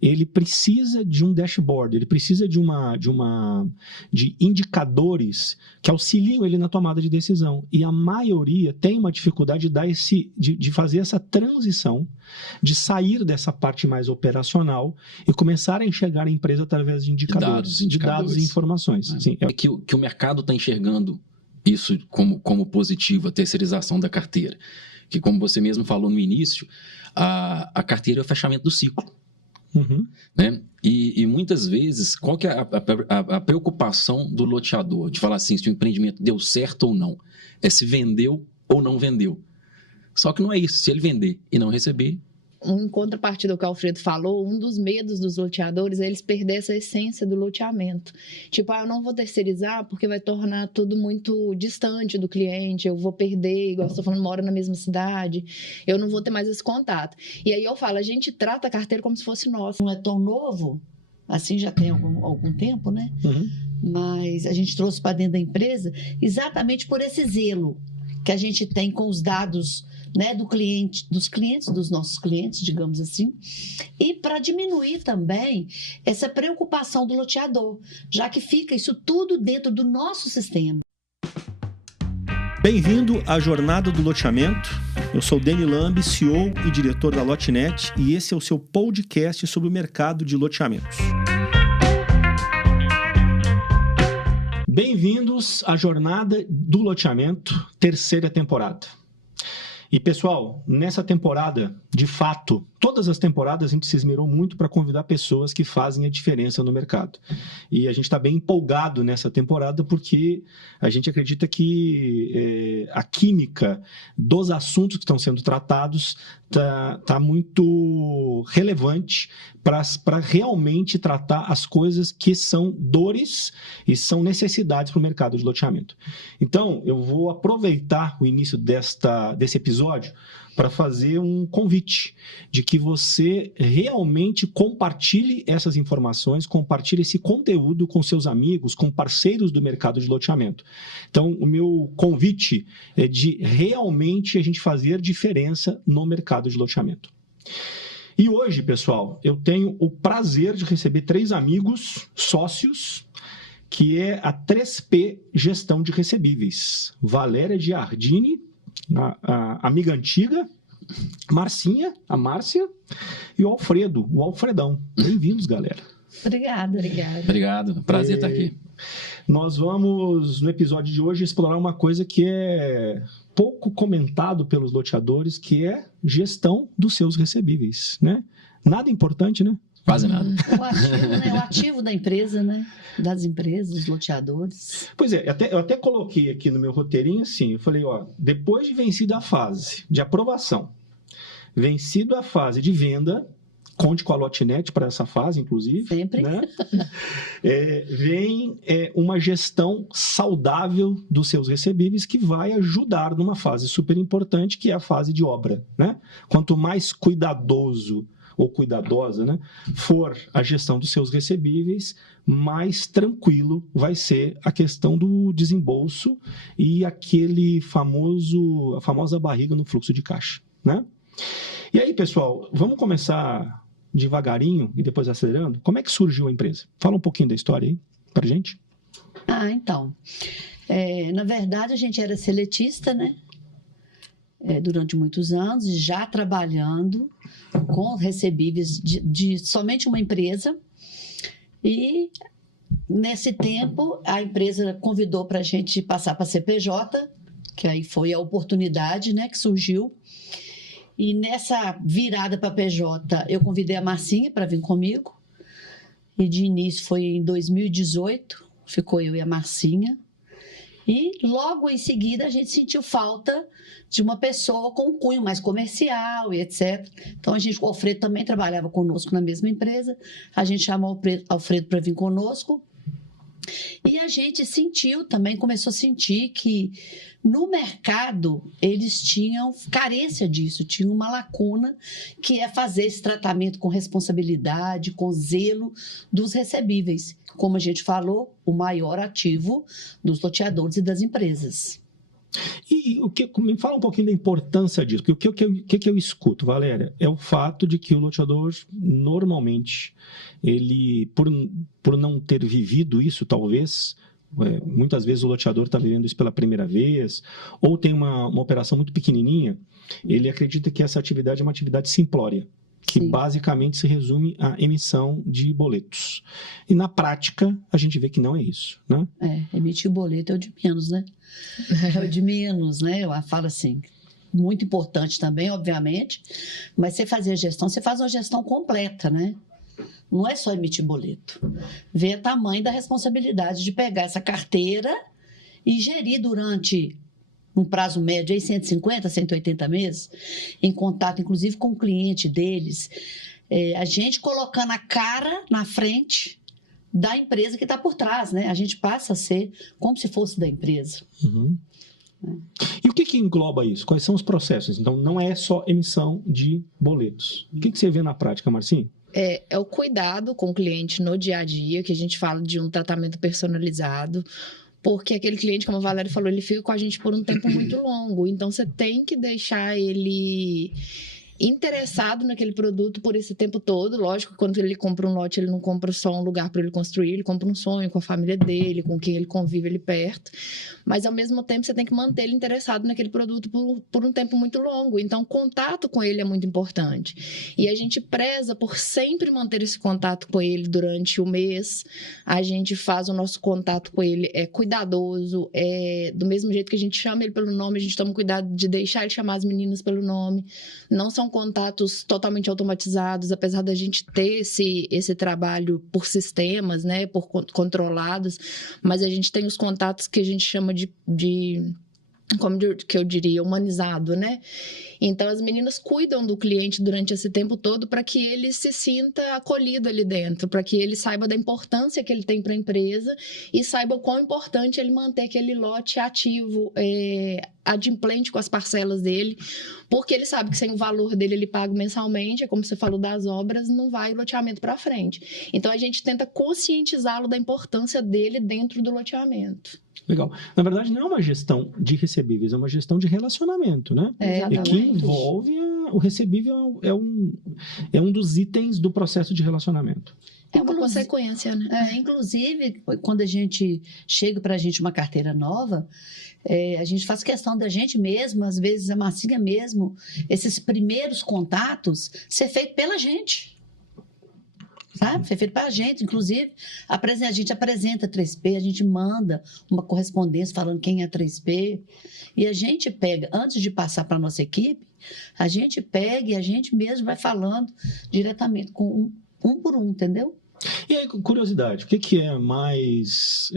ele precisa de um dashboard, ele precisa de indicadores que auxiliam ele na tomada de decisão. E a maioria tem uma dificuldade de fazer essa transição, de sair dessa parte mais operacional e começar a enxergar a empresa através de indicadores, de dados e informações. Sim, que o mercado está enxergando isso como positivo, a terceirização da carteira. Que, como você mesmo falou no início, a carteira é o fechamento do ciclo. Uhum. Né? E muitas vezes, qual que é a preocupação do loteador? De falar assim, se o empreendimento deu certo ou não. É se vendeu ou não vendeu. Só que não é isso. Se ele vender e não receber... Em contrapartida do que o Alfredo falou, um dos medos dos loteadores é eles perderem essa essência do loteamento. Tipo, eu não vou terceirizar porque vai tornar tudo muito distante do cliente, eu vou perder, igual você está falando, mora na mesma cidade, eu não vou ter mais esse contato. E aí eu falo, a gente trata a carteira como se fosse nossa. Não é tão novo, assim já tem algum tempo, né? Uhum. Mas a gente trouxe para dentro da empresa exatamente por esse zelo que a gente tem com os dados, né, dos nossos clientes, digamos assim, e para diminuir também essa preocupação do loteador, já que fica isso tudo dentro do nosso sistema. Bem-vindo à Jornada do Loteamento. Eu sou Deni Lambi, CEO e diretor da Lotenet, e esse é o seu podcast sobre o mercado de loteamentos. Bem-vindos à Jornada do Loteamento, terceira temporada. E, pessoal, nessa temporada, de fato, todas as temporadas a gente se esmerou muito para convidar pessoas que fazem a diferença no mercado. E a gente está bem empolgado nessa temporada porque a gente acredita que a química dos assuntos que estão sendo tratados tá muito relevante para realmente tratar as coisas que são dores e são necessidades para o mercado de loteamento. Então, eu vou aproveitar o início desse episódio para fazer um convite de que você realmente compartilhe essas informações, compartilhe esse conteúdo com seus amigos, com parceiros do mercado de loteamento. Então, o meu convite é de realmente a gente fazer diferença no mercado de loteamento. E hoje, pessoal, eu tenho o prazer de receber 3 amigos, sócios, que é a 3P Gestão de Recebíveis. Valéria Giardini, a amiga antiga, Marcinha, a Márcia, e o Alfredo, o Alfredão. Bem-vindos, galera. Obrigada. Obrigado, prazer estar aqui. Nós vamos, no episódio de hoje, explorar uma coisa que é pouco comentado pelos loteadores, que é gestão dos seus recebíveis, né? Nada importante, né? Quase nada. O ativo da empresa, né? Das empresas, dos loteadores. Pois é, eu até coloquei aqui no meu roteirinho assim, eu falei, depois de vencida a fase de aprovação, vencido a fase de venda, conte com a Lotenet para essa fase, inclusive. Sempre. Né? Vem uma gestão saudável dos seus recebíveis que vai ajudar numa fase super importante, que é a fase de obra. Né? Quanto mais cuidadoso ou cuidadosa, né, for a gestão dos seus recebíveis, mais tranquilo vai ser a questão do desembolso e a famosa barriga no fluxo de caixa. Né? E aí, pessoal, vamos começar devagarinho e depois acelerando? Como é que surgiu a empresa? Fala um pouquinho da história aí pra gente. Então, na verdade a gente era seletista, né? Durante muitos anos, já trabalhando com recebíveis de somente uma empresa. E nesse tempo a empresa convidou para a gente passar para a CPJ, que aí foi a oportunidade, né, que surgiu. E nessa virada para a PJ, eu convidei a Marcinha para vir comigo. E de início foi em 2018, ficou eu e a Marcinha. E logo em seguida a gente sentiu falta de uma pessoa com um cunho mais comercial e etc. Então o Alfredo também trabalhava conosco na mesma empresa. A gente chamou o Alfredo para vir conosco. E a gente começou a sentir que no mercado eles tinham carência disso, tinham uma lacuna, que é fazer esse tratamento com responsabilidade, com zelo dos recebíveis. Como a gente falou, o maior ativo dos loteadores e das empresas. E me fala um pouquinho da importância disso, porque o que eu escuto, Valéria, é o fato de que o loteador, normalmente, ele, por não ter vivido isso, talvez, muitas vezes o loteador está vivendo isso pela primeira vez, ou tem uma operação muito pequenininha, ele acredita que essa atividade é uma atividade simplória, que Sim. basicamente se resume à emissão de boletos. E na prática, a gente vê que não é isso, né? Emitir o boleto é o de menos, né? É o de menos, né? Eu falo assim, muito importante também, obviamente, mas você fazer a gestão, você faz uma gestão completa, né? Não é só emitir boleto. Vê o tamanho da responsabilidade de pegar essa carteira e gerir durante um prazo médio aí 150, 180 meses, em contato, inclusive, com o cliente deles. A gente colocando a cara na frente da empresa que está por trás, né? A gente passa a ser como se fosse da empresa. Uhum. E o que engloba isso? Quais são os processos? Então, não é só emissão de boletos. O que você vê na prática, Marcinho? É o cuidado com o cliente no dia a dia, que a gente fala de um tratamento personalizado, porque aquele cliente, como a Valéria falou, ele fica com a gente por um tempo muito longo. Então, você tem que deixar ele interessado naquele produto por esse tempo todo. Lógico que quando ele compra um lote, ele não compra só um lugar para ele construir, ele compra um sonho com a família dele, com quem ele convive ali perto. Mas, ao mesmo tempo, você tem que manter ele interessado naquele produto por um tempo muito longo. Então, o contato com ele é muito importante. E a gente preza por sempre manter esse contato com ele durante o mês. A gente faz o nosso contato com ele cuidadoso, do mesmo jeito que a gente chama ele pelo nome, a gente toma cuidado de deixar ele chamar as meninas pelo nome. Não são contatos totalmente automatizados, apesar da gente ter esse trabalho por sistemas, né, por controlados, mas a gente tem os contatos que a gente chama como que eu diria, humanizado, né? Então, as meninas cuidam do cliente durante esse tempo todo para que ele se sinta acolhido ali dentro, para que ele saiba da importância que ele tem para a empresa e saiba o quão importante ele manter aquele lote ativo, adimplente com as parcelas dele, porque ele sabe que sem o valor dele ele paga mensalmente, é como você falou das obras, não vai o loteamento para frente. Então, a gente tenta conscientizá-lo da importância dele dentro do loteamento. Legal. Na verdade, não é uma gestão de recebíveis, é uma gestão de relacionamento, né? E que envolve o recebível é um dos itens do processo de relacionamento. É uma consequência, né? Inclusive, quando a gente chega para a gente uma carteira nova, a gente faz questão da gente mesmo, às vezes a Marcinha mesmo, esses primeiros contatos ser feito pela gente. Sabe? Foi feito para a gente, inclusive, a gente apresenta a 3P, a gente manda uma correspondência falando quem é a 3P, e a gente pega, antes de passar para a nossa equipe, a gente pega e a gente mesmo vai falando diretamente com um por um, entendeu? E aí, curiosidade, o que é mais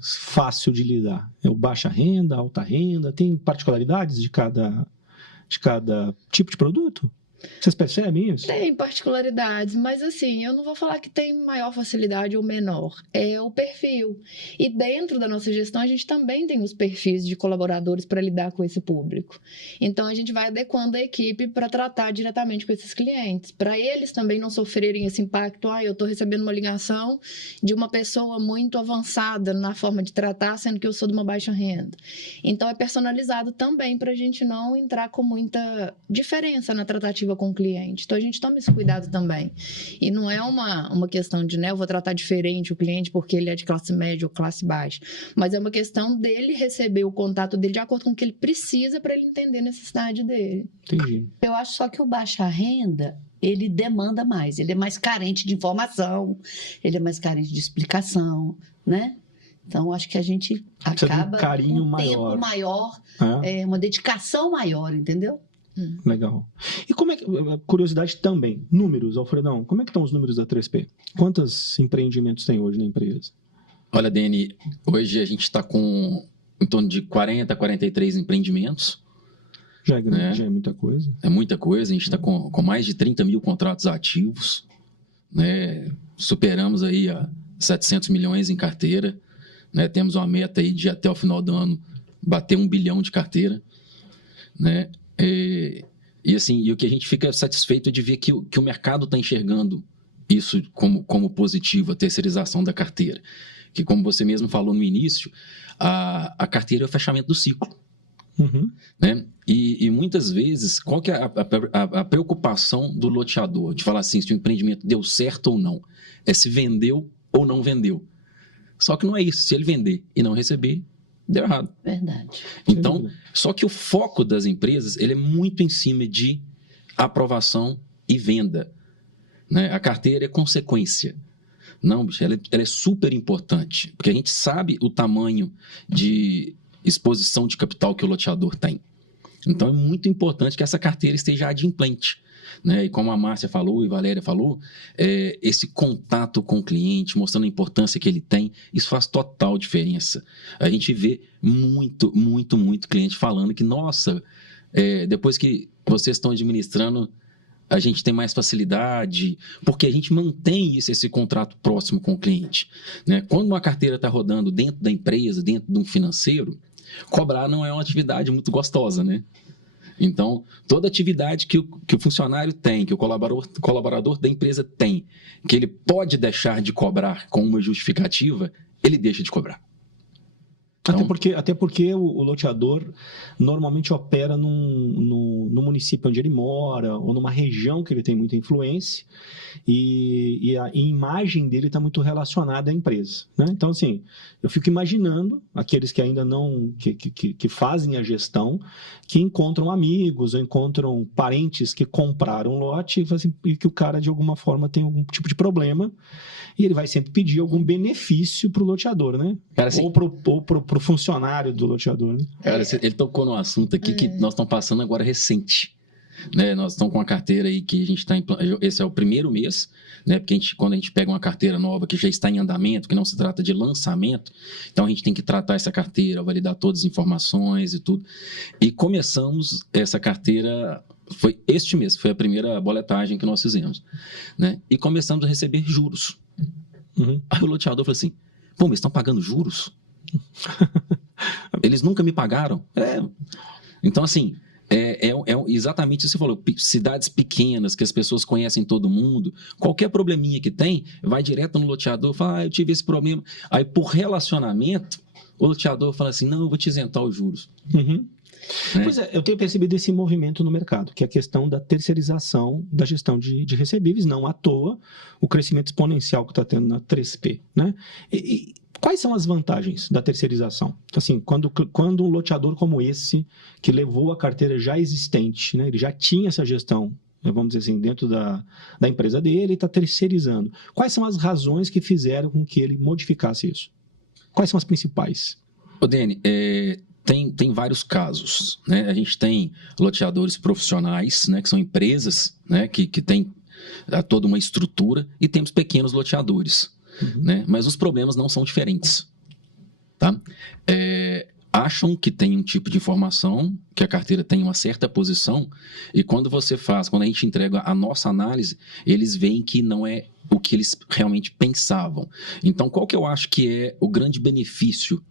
fácil de lidar? É o baixa renda, alta renda? Tem particularidades de cada tipo de produto? Vocês percebem isso? Tem particularidades, mas assim, eu não vou falar que tem maior facilidade ou menor. É o perfil. E dentro da nossa gestão, a gente também tem os perfis de colaboradores para lidar com esse público. Então, a gente vai adequando a equipe para tratar diretamente com esses clientes. Para eles também não sofrerem esse impacto. Eu estou recebendo uma ligação de uma pessoa muito avançada na forma de tratar, sendo que eu sou de uma baixa renda. Então, é personalizado também para a gente não entrar com muita diferença na tratativa com o cliente. Então, a gente toma esse cuidado também. E não é uma questão de, eu vou tratar diferente o cliente porque ele é de classe média ou classe baixa, mas é uma questão dele receber o contato dele de acordo com o que ele precisa para ele entender a necessidade dele. Entendi. Eu acho só que o baixa renda, ele demanda mais, ele é mais carente de informação, ele é mais carente de explicação, né? Então, acho que a gente acaba com um tempo maior, uma dedicação maior, entendeu? Legal. E como é que, curiosidade também, números, Alfredão, como é que estão os números da 3P? Quantos empreendimentos tem hoje na empresa? Olha, Dani, hoje a gente está com em torno de 40, 43 empreendimentos. Já é grande, já é muita coisa. É muita coisa, a gente está com mais de 30 mil contratos ativos, né? Superamos aí a 700 milhões em carteira, né? Temos uma meta aí de até o final do ano bater 1 bilhão de carteira, né? E o que a gente fica satisfeito é de ver que o mercado está enxergando isso como positivo, a terceirização da carteira. Que, como você mesmo falou no início, a carteira é o fechamento do ciclo. Né? E muitas vezes, qual que é a preocupação do loteador? De falar assim, se o empreendimento deu certo ou não. É se vendeu ou não vendeu. Só que não é isso. Se ele vender e não receber, deu errado. Verdade. Então, só que o foco das empresas ele é muito em cima de aprovação e venda. Né? A carteira é consequência. Não, bicho, ela é super importante. Porque a gente sabe o tamanho de exposição de capital que o loteador tem. Então, é muito importante que essa carteira esteja adimplente. Né? E como a Márcia falou e a Valéria falou, esse contato com o cliente, mostrando a importância que ele tem, isso faz total diferença. A gente vê muito cliente falando que, nossa, depois que vocês estão administrando, a gente tem mais facilidade, porque a gente mantém esse contrato próximo com o cliente. Né? Quando uma carteira está rodando dentro da empresa, dentro de um financeiro, cobrar não é uma atividade muito gostosa, né? Então, toda atividade que o funcionário tem, que o colaborador da empresa tem, que ele pode deixar de cobrar com uma justificativa, ele deixa de cobrar. Então, até porque o loteador normalmente opera no município onde ele mora ou numa região que ele tem muita influência e a imagem dele está muito relacionada à empresa. Né? Então, assim, eu fico imaginando aqueles que ainda não, que fazem a gestão, que encontram amigos ou encontram parentes que compraram um lote e que o cara, de alguma forma, tem algum tipo de problema e ele vai sempre pedir algum benefício para o loteador, né? Cara, assim, ou pro funcionário do loteador, né? Cara, ele tocou num assunto aqui que nós estamos passando agora recente. Né? Nós estamos com uma carteira aí que a gente está... Esse é o primeiro mês, né? Porque quando a gente pega uma carteira nova que já está em andamento, que não se trata de lançamento, então a gente tem que tratar essa carteira, validar todas as informações e tudo. E começamos essa carteira... Foi este mês, foi a primeira boletagem que nós fizemos. Né? E começamos a receber juros. Aí o loteador falou assim, pô, mas estão pagando juros? Eles nunca me pagaram. Então, assim, exatamente isso que você falou. Cidades pequenas, que as pessoas conhecem todo mundo, qualquer probleminha que tem, vai direto no loteador, fala, eu tive esse problema. Aí, por relacionamento, o loteador fala assim, não, eu vou te isentar os juros. Pois é, eu tenho percebido esse movimento no mercado, que é a questão da terceirização da gestão de recebíveis, não à toa o crescimento exponencial que está tendo na 3P. Né? E quais são as vantagens da terceirização? Assim, quando um loteador como esse, que levou a carteira já existente, né, ele já tinha essa gestão, vamos dizer assim, dentro da empresa dele e está terceirizando. Quais são as razões que fizeram com que ele modificasse isso? Quais são as principais? Ô, Dene, tem vários casos. Né? A gente tem loteadores profissionais, né, que são empresas, né, que têm toda uma estrutura, e temos pequenos loteadores. Né? Mas os problemas não são diferentes. Tá? Acham que tem um tipo de informação, que a carteira tem uma certa posição, e quando a gente entrega a nossa análise, eles veem que não é o que eles realmente pensavam. Então, qual que eu acho que é o grande benefício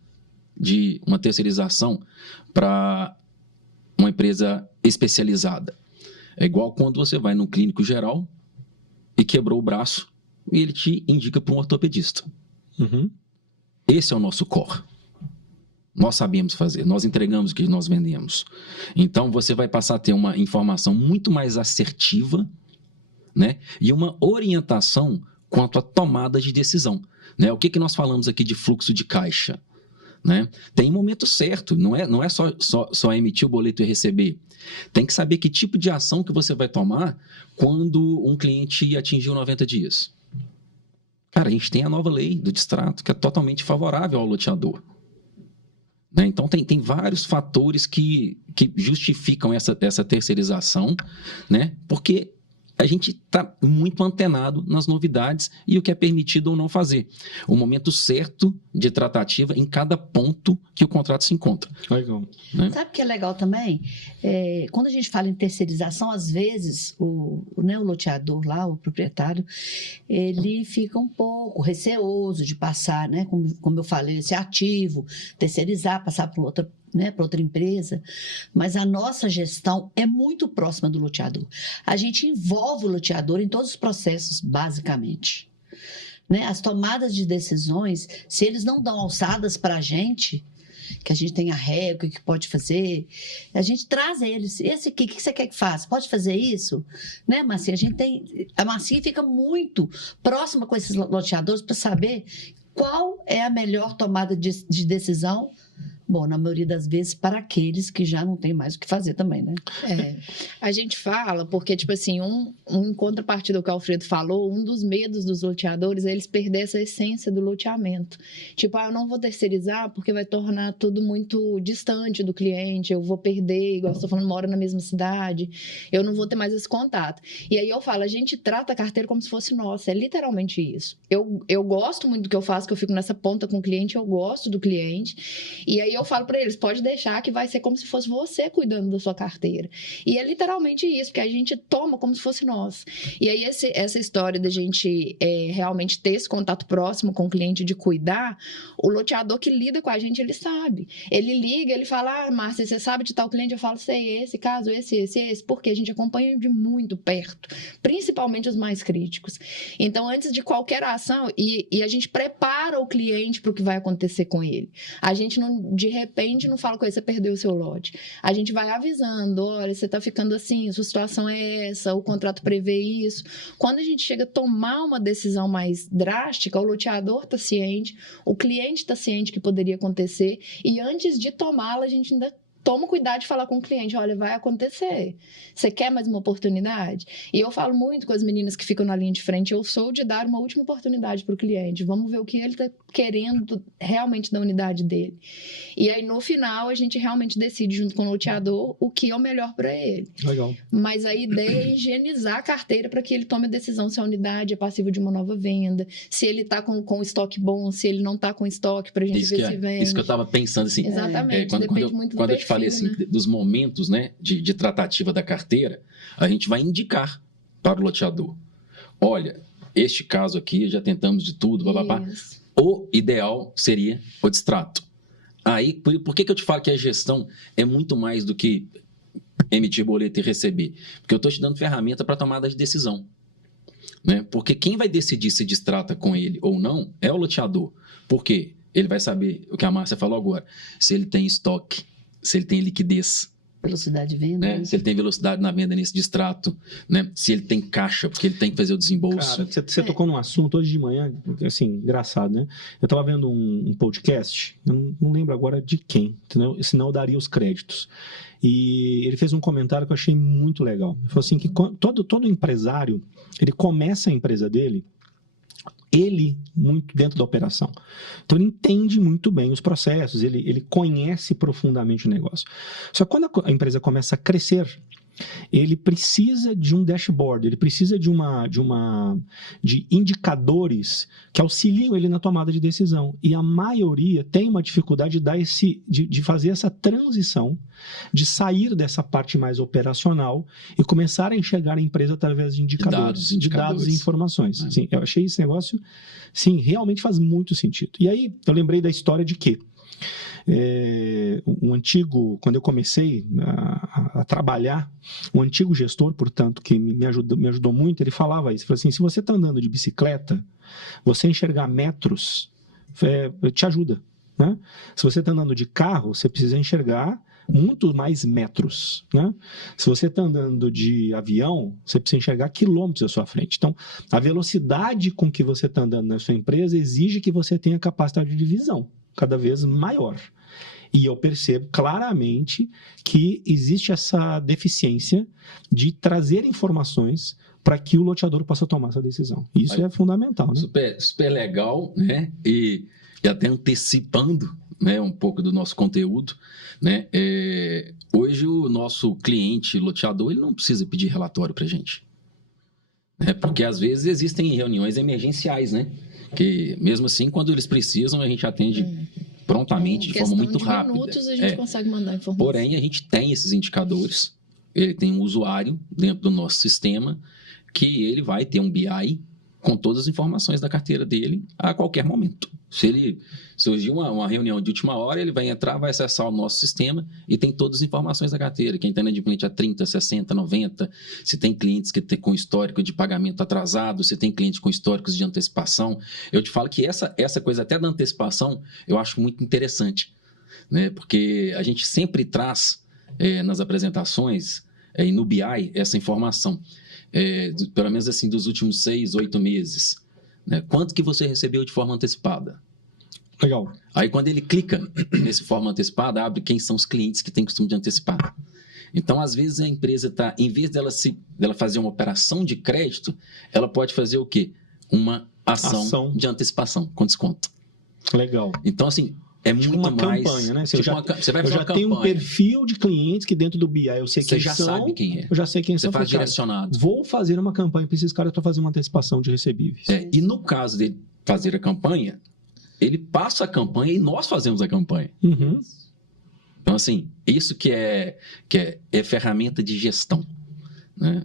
de uma terceirização para uma empresa especializada? É igual quando você vai num clínico geral e quebrou o braço e ele te indica para um ortopedista. Esse é o nosso core. Nós sabemos fazer, nós entregamos o que nós vendemos. Então, você vai passar a ter uma informação muito mais assertiva, né? E uma orientação quanto à tomada de decisão. Né? O que nós falamos aqui de fluxo de caixa? Né? Tem momento certo, não é só emitir o boleto e receber. Tem que saber que tipo de ação que você vai tomar quando um cliente atingiu 90 dias. Cara, a gente tem a nova lei do distrato, que é totalmente favorável ao loteador. Né? Então, tem vários fatores que justificam essa terceirização, né? Porque a gente está muito antenado nas novidades e o que é permitido ou não fazer. O momento certo de tratativa em cada ponto que o contrato se encontra. Legal. Né? Sabe o que é legal também? Quando a gente fala em terceirização, às vezes o loteador lá, o proprietário, ele fica um pouco receoso de passar, né? Como eu falei, esse ativo, terceirizar, passar para outra, né, para outra empresa, mas a nossa gestão é muito próxima do loteador. A gente envolve o loteador em todos os processos, basicamente. Né? As tomadas de decisões, se eles não dão alçadas para a gente, que a gente tem a regra, o que pode fazer. A gente traz eles. Esse aqui, o que você quer que faça? Pode fazer isso? Né, Marcinha? A Marcinha fica muito próxima com esses loteadores para saber qual é a melhor tomada de decisão. Bom, na maioria das vezes, para aqueles que já não tem mais o que fazer também, né? A gente fala porque, tipo assim, em contrapartida do que o Alfredo falou, um dos medos dos loteadores é eles perderem essa essência do loteamento. Tipo, eu não vou terceirizar porque vai tornar tudo muito distante do cliente, eu vou perder, igual você está falando, mora na mesma cidade, eu não vou ter mais esse contato. E aí eu falo, a gente trata a carteira como se fosse nossa, é literalmente isso. Eu gosto muito do que eu faço, que eu fico nessa ponta com o cliente, eu gosto do cliente, e aí eu falo para eles, pode deixar que vai ser como se fosse você cuidando da sua carteira. E é literalmente isso, porque a gente toma como se fosse nós. E aí essa história da gente realmente ter esse contato próximo com o cliente, de cuidar, o loteador que lida com a gente, ele sabe. Ele liga, ele fala, Márcia, você sabe de tal cliente? Eu falo, sei, esse caso, esse, porque a gente acompanha de muito perto, principalmente os mais críticos. Então, antes de qualquer ação, e a gente prepara o cliente para o que vai acontecer com ele. A gente não, de repente, não fala com ele, você perdeu o seu lote. A gente vai avisando, olha, você está ficando assim, sua situação é essa, o contrato prevê isso. Quando a gente chega a tomar uma decisão mais drástica, o loteador está ciente, o cliente está ciente que poderia acontecer, e antes de tomá-la, a gente ainda toma cuidado de falar com o cliente, olha, vai acontecer. Você quer mais uma oportunidade? E eu falo muito com as meninas que ficam na linha de frente, eu sou de dar uma última oportunidade para o cliente. Vamos ver o que ele está querendo realmente da unidade dele. E aí, no final, a gente realmente decide, junto com o loteador, o que é o melhor para ele. Legal. Mas a ideia é higienizar a carteira para que ele tome a decisão se a unidade é passível de uma nova venda, se ele está com estoque bom, se ele não está com estoque, para a gente ver se vende. Isso que eu estava pensando, assim. Exatamente, depende muito do quando eu te perfil, falei assim, né? dos momentos, né, de tratativa da carteira, a gente vai indicar para o loteador. Olha, este caso aqui, já tentamos de tudo, bababá. Isso. O ideal seria o distrato. Aí, por que eu te falo que a gestão é muito mais do que emitir boleto e receber? Porque eu estou te dando ferramenta para tomada de decisão. Né? Porque quem vai decidir se distrata com ele ou não é o loteador. Por quê? Ele vai saber o que a Márcia falou agora. Se ele tem estoque, se ele tem liquidez, Velocidade de venda. né? Se ele tem velocidade na venda nesse distrato, né? Se ele tem caixa, porque ele tem que fazer o desembolso. Cara, você tocou num assunto hoje de manhã, assim, engraçado, né? Eu estava vendo um podcast, eu não lembro agora de quem, entendeu? Senão eu daria os créditos. E ele fez um comentário que eu achei muito legal. Ele falou assim, que todo empresário, ele começa a empresa dele, ele muito dentro da operação. Então, ele entende muito bem os processos, ele conhece profundamente o negócio. Só que quando a empresa começa a crescer, ele precisa de um dashboard, ele precisa de indicadores que auxiliam ele na tomada de decisão. E a maioria tem uma dificuldade de fazer essa transição, de sair dessa parte mais operacional e começar a enxergar a empresa através de indicadores, de dados e informações. Sim, eu achei esse negócio, sim, realmente faz muito sentido. E aí, eu lembrei da história de que um antigo, quando eu comecei a trabalhar, um antigo gestor, portanto, que me ajudou muito, ele falava isso, ele falou assim, se você está andando de bicicleta, você enxergar metros te ajuda, né? Se você está andando de carro, você precisa enxergar muito mais metros, né? Se você está andando de avião, você precisa enxergar quilômetros à sua frente. Então, a velocidade com que você está andando na sua empresa exige que você tenha capacidade de visão cada vez maior. E eu percebo claramente que existe essa deficiência de trazer informações para que o loteador possa tomar essa decisão. Isso é fundamental, né? Super legal, né? E até antecipando, né, um pouco do nosso conteúdo, né? Hoje o nosso cliente loteador, ele não precisa pedir relatório para a gente. Porque às vezes existem reuniões emergenciais, né? Que mesmo assim, quando eles precisam, a gente atende prontamente, de forma muito rápida. Em minutos a gente consegue mandar informação. Porém, a gente tem esses indicadores. Ele tem um usuário dentro do nosso sistema que ele vai ter um BI com todas as informações da carteira dele a qualquer momento. Se ele surgir uma reunião de última hora, ele vai entrar, vai acessar o nosso sistema e tem todas as informações da carteira. Quem está inadimplente há 30, 60, 90, se tem clientes que tem com histórico de pagamento atrasado, se tem clientes com históricos de antecipação. Eu te falo que essa coisa até da antecipação eu acho muito interessante. né? Porque a gente sempre traz nas apresentações e no BI essa informação, pelo menos assim, dos últimos 6, 8 meses. Né? Quanto que você recebeu de forma antecipada? Legal. Aí, quando ele clica nesse forma antecipada, abre quem são os clientes que têm costume de antecipar. Então, às vezes, a empresa está, em vez dela fazer uma operação de crédito, ela pode fazer o quê? Uma ação de antecipação, com desconto. Legal. Então, assim, é Tipo muito uma mais... campanha, né? Você vai Eu fazer já uma tenho um campanha. perfil de clientes que dentro do BI eu sei Você quem já são. sabe quem é. Eu já sei quem Você são. faz Falei, cara, direcionado. vou fazer uma campanha para esses caras para fazer uma antecipação de recebíveis. E no caso dele fazer a campanha, ele passa a campanha e nós fazemos a campanha. Uhum. Então, assim, isso que é ferramenta de gestão. Né?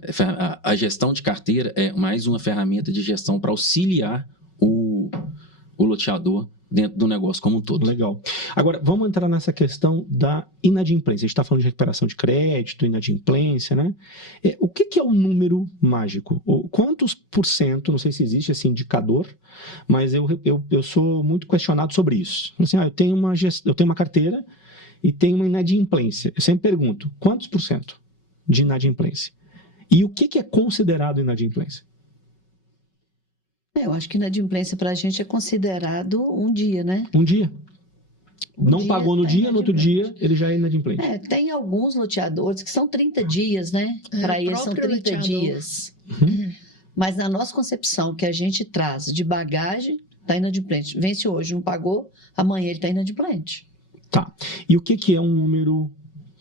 A gestão de carteira é mais uma ferramenta de gestão para auxiliar o loteador dentro do negócio como um todo. Legal. Agora, vamos entrar nessa questão da inadimplência. A gente está falando de recuperação de crédito, inadimplência, né? O que é o número mágico? Quantos por cento, não sei se existe esse indicador, mas eu sou muito questionado sobre isso. Assim, eu tenho uma carteira e tenho uma inadimplência. Eu sempre pergunto, quantos por cento de inadimplência? E o que é considerado inadimplência? Eu acho que inadimplência para a gente é considerado um dia, né? Um dia. Não dia pagou no tá dia, no outro dia ele já é inadimplente. Tem alguns loteadores que são 30 dias, né? Para eles são 30 loteador. dias. Uhum. Mas na nossa concepção, que a gente traz de bagagem, está inadimplente. Vence hoje, não pagou, amanhã ele está inadimplente. Tá. E o que é um número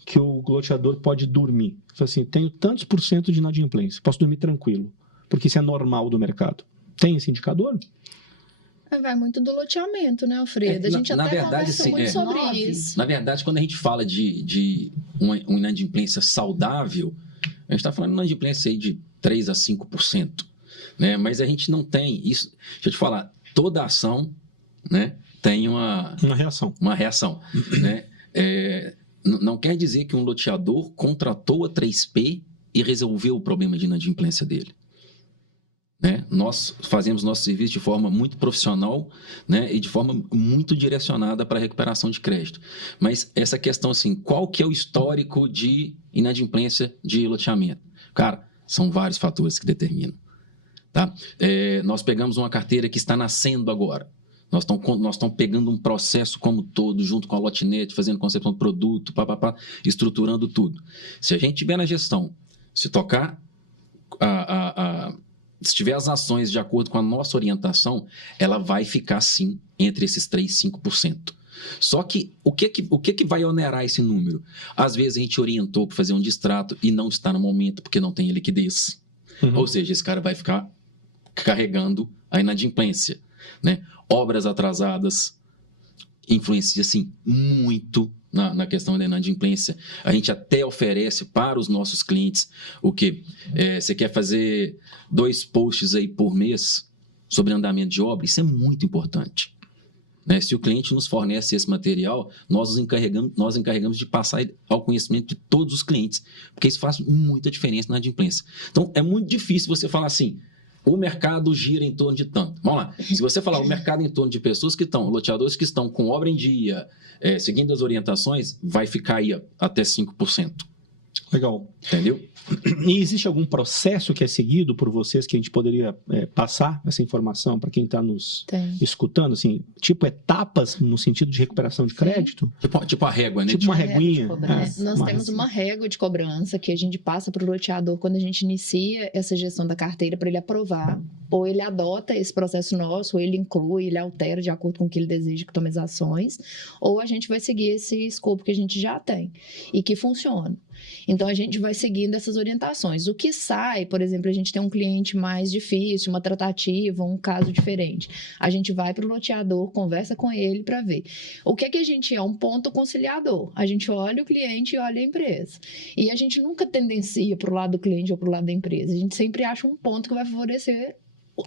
que o loteador pode dormir? Fala assim, tenho tantos por cento de inadimplência, posso dormir tranquilo, porque isso é normal do mercado. Tem esse indicador? Vai muito do loteamento, né, Alfredo? A gente na até verdade, conversa sim, muito sobre 9. isso. Na verdade, quando a gente fala de uma inadimplência saudável, a gente está falando de uma inadimplência aí de 3 a 5%. Né? Mas a gente não tem isso. Deixa eu te falar, toda ação, né, tem uma reação. Uma reação. Né? Não quer dizer que um loteador contratou a 3P e resolveu o problema de inadimplência dele. Né? Nós fazemos nosso serviço de forma muito profissional, né? E de forma muito direcionada para a recuperação de crédito. Mas essa questão assim, qual que é o histórico de inadimplência de loteamento? Cara, são vários fatores que determinam. Tá? Nós pegamos uma carteira que está nascendo agora. Nós estamos pegando um processo como todo, junto com a Lotenet, fazendo concepção de produto, estruturando tudo. Se a gente tiver na gestão, se tocar se tiver as ações de acordo com a nossa orientação, ela vai ficar, sim, entre esses 3% e 5%. Só que o que vai onerar esse número? Às vezes a gente orientou para fazer um distrato e não está no momento porque não tem liquidez. Uhum. Ou seja, esse cara vai ficar carregando a inadimplência. Né? Obras atrasadas influencia, sim, muito na questão da inadimplência. A gente até oferece para os nossos clientes o quê? Você quer fazer 2 posts aí por mês sobre andamento de obra? Isso é muito importante. Né? Se o cliente nos fornece esse material, nós encarregamos de passar ao conhecimento de todos os clientes, porque isso faz muita diferença na inadimplência. Então, é muito difícil você falar assim, o mercado gira em torno de tanto. Vamos lá. Se você falar o mercado em torno de pessoas que estão, loteadores que estão com obra em dia, seguindo as orientações, vai ficar aí até 5%. Legal. Entendeu? E existe algum processo que é seguido por vocês que a gente poderia passar essa informação para quem está nos escutando? Assim, tipo etapas no sentido de recuperação de crédito? Tipo a régua, né? Tipo uma reguinha. Nós temos uma régua de cobrança que a gente passa para o loteador quando a gente inicia essa gestão da carteira para ele aprovar. Ou ele adota esse processo nosso, ou ele inclui, ele altera de acordo com o que ele deseja que tome as ações, ou a gente vai seguir esse escopo que a gente já tem e que funciona. Então, a gente vai seguindo essas orientações. O que sai, por exemplo, a gente tem um cliente mais difícil, uma tratativa, um caso diferente. A gente vai para o loteador, conversa com ele para ver. O que a gente é? Um ponto conciliador. A gente olha o cliente e olha a empresa. E a gente nunca tendencia para o lado do cliente ou para o lado da empresa. A gente sempre acha um ponto que vai favorecer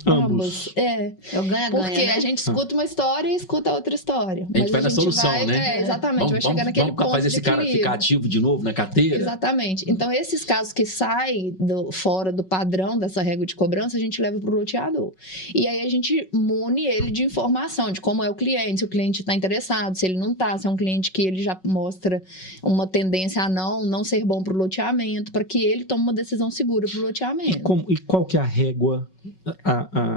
Ambos. É. É o ganha-ganha, Porque né? a gente escuta uma história e escuta outra história. A gente vai na solução, vai, né? Exatamente, vai chegar naquele ponto fazer de esse cara equilíbrio. ficar ativo de novo na carteira? Exatamente. Então, esses casos que saem fora do padrão dessa régua de cobrança, a gente leva para o loteador. E aí a gente mune ele de informação, de como é o cliente, se o cliente está interessado, se ele não está, se é um cliente que ele já mostra uma tendência a não ser bom para o loteamento, para que ele tome uma decisão segura para o loteamento. E qual que é a régua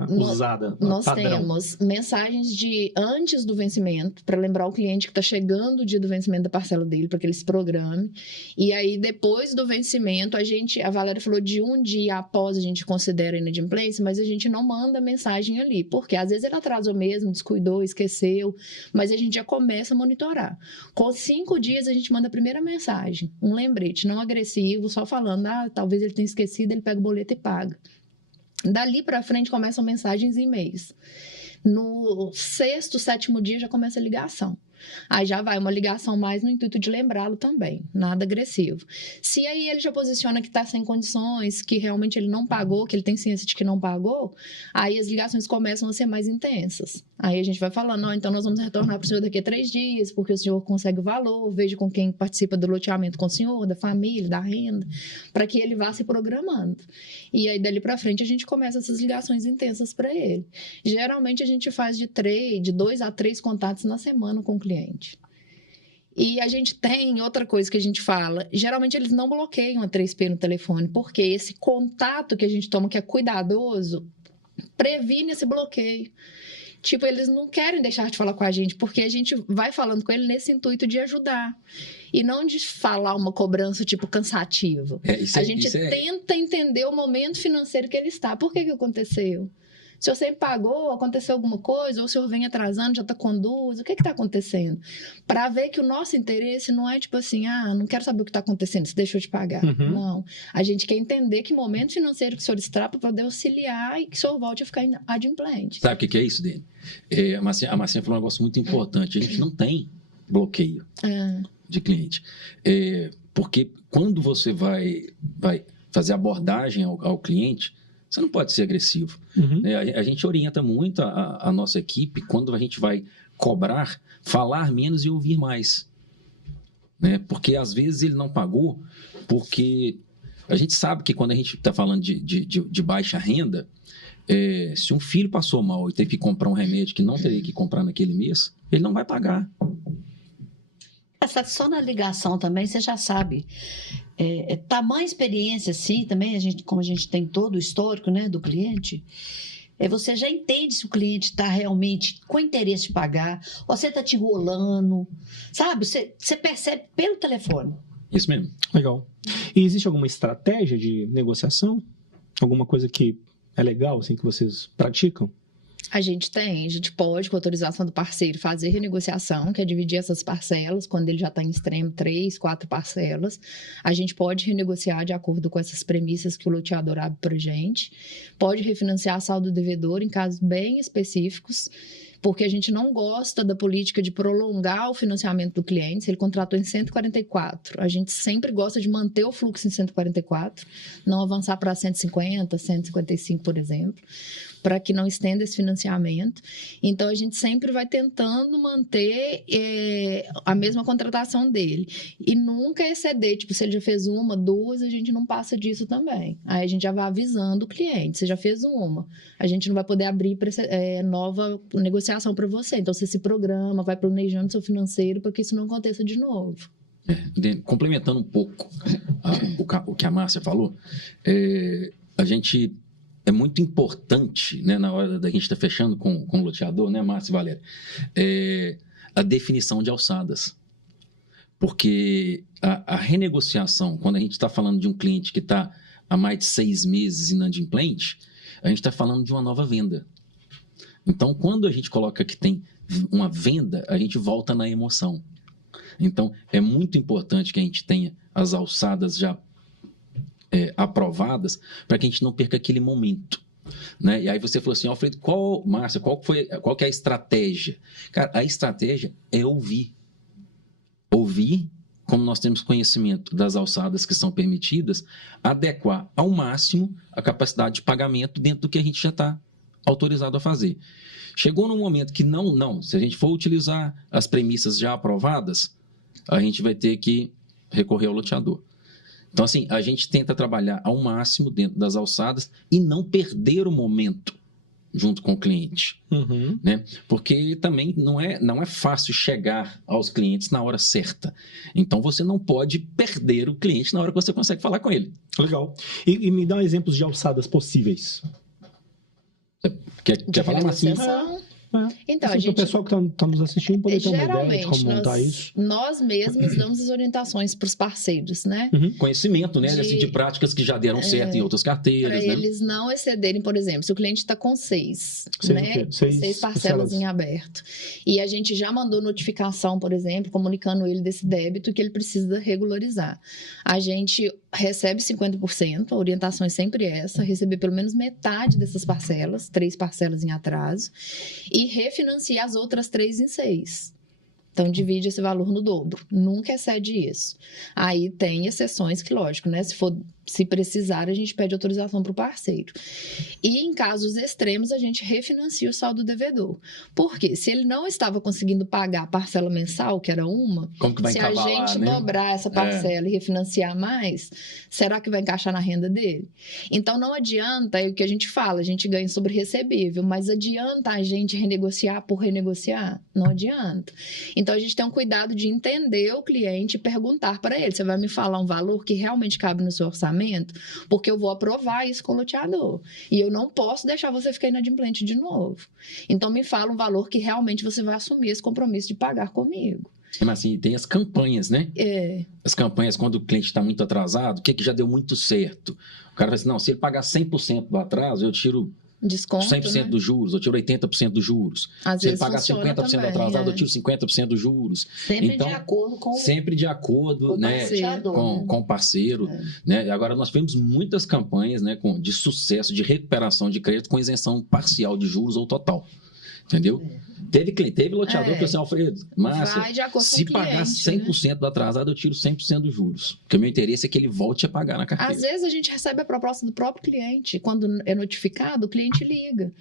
usada? Nós padrão? temos mensagens de antes do vencimento, para lembrar o cliente que está chegando o dia do vencimento da parcela dele, para que ele se programe. E aí, depois do vencimento, a Valéria falou de um dia após a gente considera a inadimplência, mas a gente não manda mensagem ali, porque às vezes ele atrasou mesmo, descuidou, esqueceu, mas a gente já começa a monitorar. Com 5 dias, a gente manda a primeira mensagem, um lembrete, não agressivo, só falando, talvez ele tenha esquecido, ele pega o boleto e paga. Dali para frente começam mensagens e e-mails. No 6º, 7º dia já começa a ligação. Aí já vai uma ligação mais no intuito de lembrá-lo também, nada agressivo. Se aí ele já posiciona que está sem condições, que realmente ele não pagou, que ele tem ciência de que não pagou, aí as ligações começam a ser mais intensas. Aí a gente vai falando, então nós vamos retornar para o senhor daqui a 3 dias, porque o senhor consegue o valor, veja com quem participa do loteamento com o senhor, da família, da renda, para que ele vá se programando. E aí dali para frente a gente começa essas ligações intensas para ele. Geralmente a gente faz de 2 a 3 contatos na semana com o cliente. E a gente tem outra coisa que a gente fala, geralmente eles não bloqueiam a 3P no telefone, porque esse contato que a gente toma, que é cuidadoso, previne esse bloqueio. Tipo, eles não querem deixar de falar com a gente, porque a gente vai falando com ele nesse intuito de ajudar. E não de falar uma cobrança, tipo, cansativa. A gente tenta entender o momento financeiro que ele está. Por que aconteceu? Se o senhor pagou, aconteceu alguma coisa, ou o senhor vem atrasando, já está com duas, o que está acontecendo? Para ver que o nosso interesse não é tipo assim, não quero saber o que está acontecendo, você deixou de pagar. Uhum. Não. A gente quer entender que momento financeiro que o senhor está para poder auxiliar e que o senhor volte a ficar adimplente. Sabe o que é isso, Dene? A Marcinha falou um negócio muito importante. A gente não tem bloqueio de cliente. Porque quando você vai fazer abordagem ao cliente, você não pode ser agressivo. Uhum. A gente orienta muito a nossa equipe quando a gente vai cobrar, falar menos e ouvir mais. Né? Porque às vezes ele não pagou, porque a gente sabe que quando a gente está falando de baixa renda, se um filho passou mal e teve que comprar um remédio que não teria que comprar naquele mês, ele não vai pagar. Só na ligação também, você já sabe. Tamanha experiência, sim, também, como a gente tem todo o histórico, né, do cliente, você já entende se o cliente está realmente com interesse de pagar, ou você está te enrolando, sabe? Você percebe pelo telefone. Isso mesmo. Legal. E existe alguma estratégia de negociação? Alguma coisa que é legal, assim, que vocês praticam? A gente pode, com autorização do parceiro, fazer renegociação, que é dividir essas parcelas, quando ele já está em extremo, 3, 4 parcelas. A gente pode renegociar de acordo com essas premissas que o loteador abre para a gente. Pode refinanciar saldo devedor em casos bem específicos, porque a gente não gosta da política de prolongar o financiamento do cliente. Se ele contratou em 144, a gente sempre gosta de manter o fluxo em 144, não avançar para 150, 155, por exemplo, para que não estenda esse financiamento. Então, a gente sempre vai tentando manter a mesma contratação dele. E nunca exceder, tipo, se ele já fez 1, 2, a gente não passa disso também. Aí a gente já vai avisando o cliente, você já fez 1, a gente não vai poder abrir nova negociação para você. Então, você se programa, vai planejando seu financeiro para que isso não aconteça de novo. Complementando um pouco o que a Márcia falou, a gente... É muito importante, né, na hora da gente estar fechando com o loteador, né, Márcia e Valéria, a definição de alçadas. Porque a renegociação, quando a gente está falando de um cliente que está há mais de 6 meses inadimplente, a gente está falando de uma nova venda. Então, quando a gente coloca que tem uma venda, a gente volta na emoção. Então, é muito importante que a gente tenha as alçadas já aprovadas, para que a gente não perca aquele momento. Né? E aí você falou assim, Alfredo, Márcia, qual que é a estratégia? Cara, a estratégia é ouvir. Ouvir, como nós temos conhecimento das alçadas que são permitidas, adequar ao máximo a capacidade de pagamento dentro do que a gente já está autorizado a fazer. Chegou num momento que não, se a gente for utilizar as premissas já aprovadas, a gente vai ter que recorrer ao loteador. Então, assim, a gente tenta trabalhar ao máximo dentro das alçadas e não perder o momento junto com o cliente, Uhum. né? Porque também não é fácil chegar aos clientes na hora certa. Então, você não pode perder o cliente na hora que você consegue falar com ele. Legal. E me dá exemplos de alçadas possíveis. Quer falar, Marcinho? negociação. Então, Assim, a gente... o pessoal que está nos assistindo poder ter uma ideia de como montar nós, isso. nós mesmos damos as orientações para os parceiros, né? Conhecimento, né? De práticas que já deram certo em outras carteiras, Para né? eles não excederem, por exemplo, se o cliente está com seis o quê? Seis parcelas em aberto. E a gente já mandou notificação, por exemplo, comunicando ele desse débito que ele precisa regularizar. A gente recebe 50%, a orientação é sempre essa, receber pelo menos metade dessas parcelas, 3 parcelas em atraso, e refinanciar as outras 3 em 6. Então, divide esse valor no dobro. Nunca excede isso. Aí tem exceções que, lógico, né? Se precisar, a gente pede autorização para o parceiro. E em casos extremos, a gente refinancia o saldo devedor. Por quê? Se ele não estava conseguindo pagar a parcela mensal, que era uma, Como que vai se a encabalar, gente né? dobrar essa parcela e refinanciar mais, será que vai encaixar na renda dele? Então, não adianta, é o que a gente fala, a gente ganha sobre recebível, mas adianta a gente renegociar por renegociar? Não adianta. Então, a gente tem um cuidado de entender o cliente e perguntar para ele, você vai me falar um valor que realmente cabe no seu orçamento? Porque eu vou aprovar isso com o loteador. E eu não posso deixar você ficar inadimplente de novo. Então, me fala um valor que realmente você vai assumir esse compromisso de pagar comigo. Mas assim, tem as campanhas, né? As campanhas, quando o cliente está muito atrasado, o que já deu muito certo? O cara fala assim, não, se ele pagar 100% do atraso, eu tiro desconto, 100% né? dos juros, eu tiro 80% dos juros. Às Se ele vezes pagar funciona 50% também, atrasado, eu tiro 50% dos juros. Sempre Então, de acordo com sempre de acordo, o né, parcelador, né? com o parceiro. Né? Agora, nós tivemos muitas campanhas, né, de sucesso, de recuperação de crédito com isenção parcial de juros ou total. Entendeu? Teve loteador que falou assim, Alfredo, Márcia, Vai de acordo se com o pagar cliente, 100% do atrasado, eu tiro 100% dos juros. Porque o meu interesse é que ele volte a pagar na carteira. Às vezes a gente recebe a proposta do próprio cliente. Quando é notificado, o cliente liga.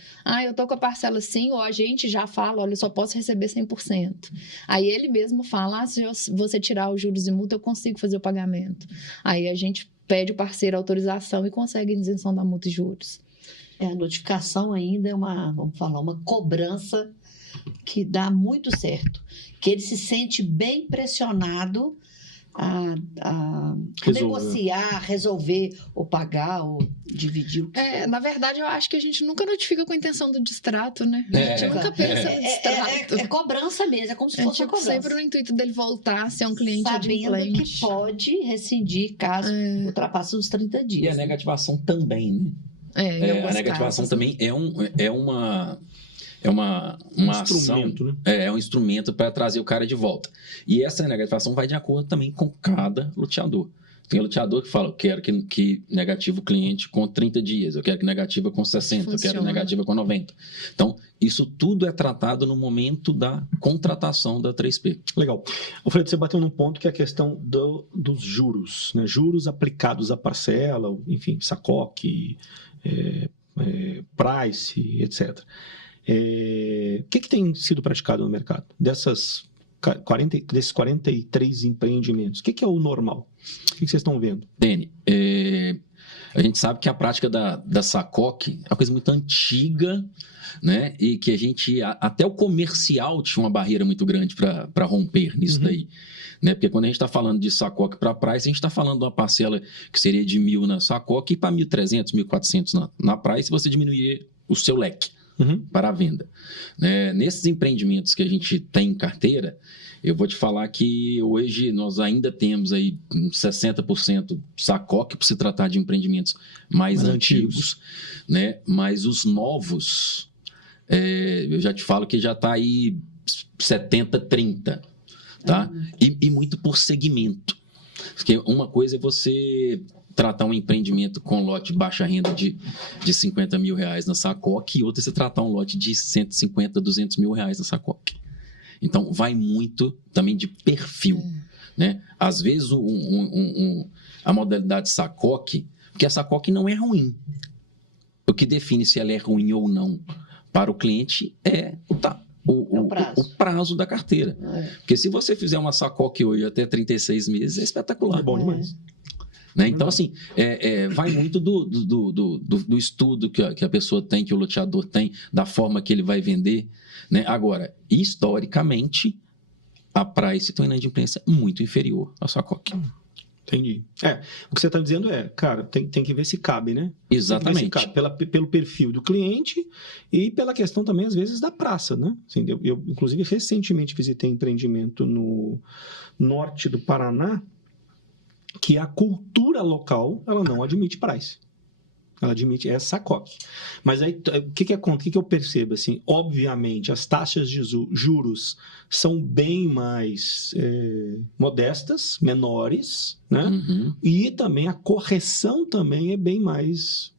Eu tô com a parcela assim, ou a gente já fala, olha, eu só posso receber 100%. Aí ele mesmo fala, se você tirar os juros e multa, eu consigo fazer o pagamento. Aí a gente pede o parceiro a autorização e consegue a isenção da multa e juros. A notificação ainda é vamos falar, uma cobrança que dá muito certo. Que ele se sente bem pressionado a negociar, resolver, ou pagar, ou dividir o que Na verdade, eu acho que a gente nunca notifica com a intenção do distrato, né? A gente nunca pensa no distrato. É cobrança mesmo, é como se fosse uma cobrança. Sempre no intuito dele voltar a ser um cliente sabendo adimplente. que pode rescindir caso ultrapasse os 30 dias. E a negativação também, né? A negativação casos, também é uma ação, instrumento, né? É um instrumento para trazer o cara de volta. E essa negativação vai de acordo também com cada loteador. Tem loteador que fala, eu quero que negative o cliente com 30 dias, eu quero que negativa com 60, eu quero que negativa com 90. Então, isso tudo é tratado no momento da contratação da 3P. Legal. Alfredo, você bateu num ponto que é a questão dos juros, né? Juros aplicados à parcela, enfim, sacoque, price, etc. O que tem sido praticado no mercado? Desses 43 empreendimentos, o que é o normal? O que vocês estão vendo? Dene, a gente sabe que a prática da sacoque é uma coisa muito antiga, né? E que a gente, até o comercial tinha uma barreira muito grande para romper nisso daí. Né? Porque quando a gente está falando de sacoque para price, a gente está falando de uma parcela que seria de 1.000 na sacoque e para 1.300, 1.400 na price, você diminuir o seu leque para a venda. Né? Nesses empreendimentos que a gente tem em carteira, eu vou te falar que hoje nós ainda temos aí 60% sacoque por se tratar de empreendimentos mais antigos, né? Mas os novos, eu já te falo que já está aí 70-30, tá? E muito por segmento. Porque uma coisa é você tratar um empreendimento com lote de baixa renda de 50 mil reais na sacoque e outra é você tratar um lote de 150, 200 mil reais na sacoque. Então, vai muito também de perfil, né? Às vezes, a modalidade sacoque, porque a sacoque não é ruim, O que define se ela é ruim ou não para o cliente é o prazo da carteira. Porque se você fizer uma sacoque hoje até 36 meses, é espetacular. É bom demais. Né? Então, assim, vai muito do estudo que a pessoa tem, que o loteador tem, da forma que ele vai vender. Né? Agora, historicamente, a price tem uma inadimplência muito inferior à sacoque. Entendi. O que você está dizendo cara, tem que ver se cabe, né? Exatamente. Tem que ver se cabe pelo perfil do cliente e pela questão também, às vezes, da praça, né? Assim, eu, inclusive, recentemente visitei empreendimento no norte do Paraná, que a cultura local, ela não admite price. Ela admite sacoque. Mas aí, o que eu percebo? Assim, obviamente, as taxas de juros são bem mais modestas, menores, né? Uhum. E também a correção também é bem mais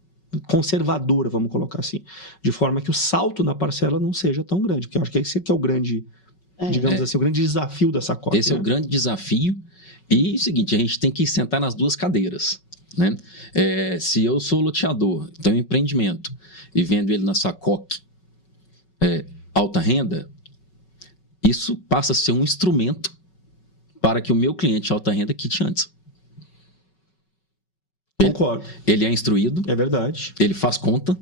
conservadora, vamos colocar assim. De forma que o salto na parcela não seja tão grande. Porque eu acho que esse aqui é o grande, digamos assim, o grande desafio da sacoque. Esse é o grande desafio. E é o seguinte, a gente tem que sentar nas duas cadeiras. Né? Se eu sou loteador, tenho um empreendimento e vendo ele na sacoque alta renda, isso passa a ser um instrumento para que o meu cliente alta renda quite antes. Concordo. Ele é instruído. É verdade. Ele faz conta.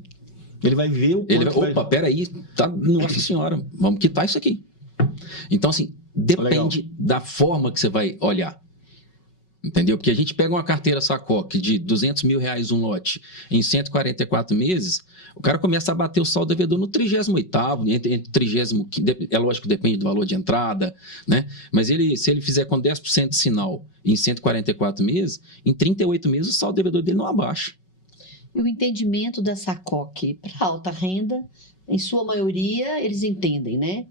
Ele vai ver o quanto Opa, peraí, nossa senhora, vamos quitar isso aqui. Então, assim, depende da forma que você vai olhar. Entendeu? Porque a gente pega uma carteira sacoque de R$200 mil um lote em 144 meses, o cara começa a bater o saldo devedor no 38º, entre 35º, é lógico que depende do valor de entrada, né? Mas se ele fizer com 10% de sinal em 144 meses, em 38 meses o saldo devedor dele não abaixa. E o entendimento da sacoque para alta renda, em sua maioria, eles entendem, né?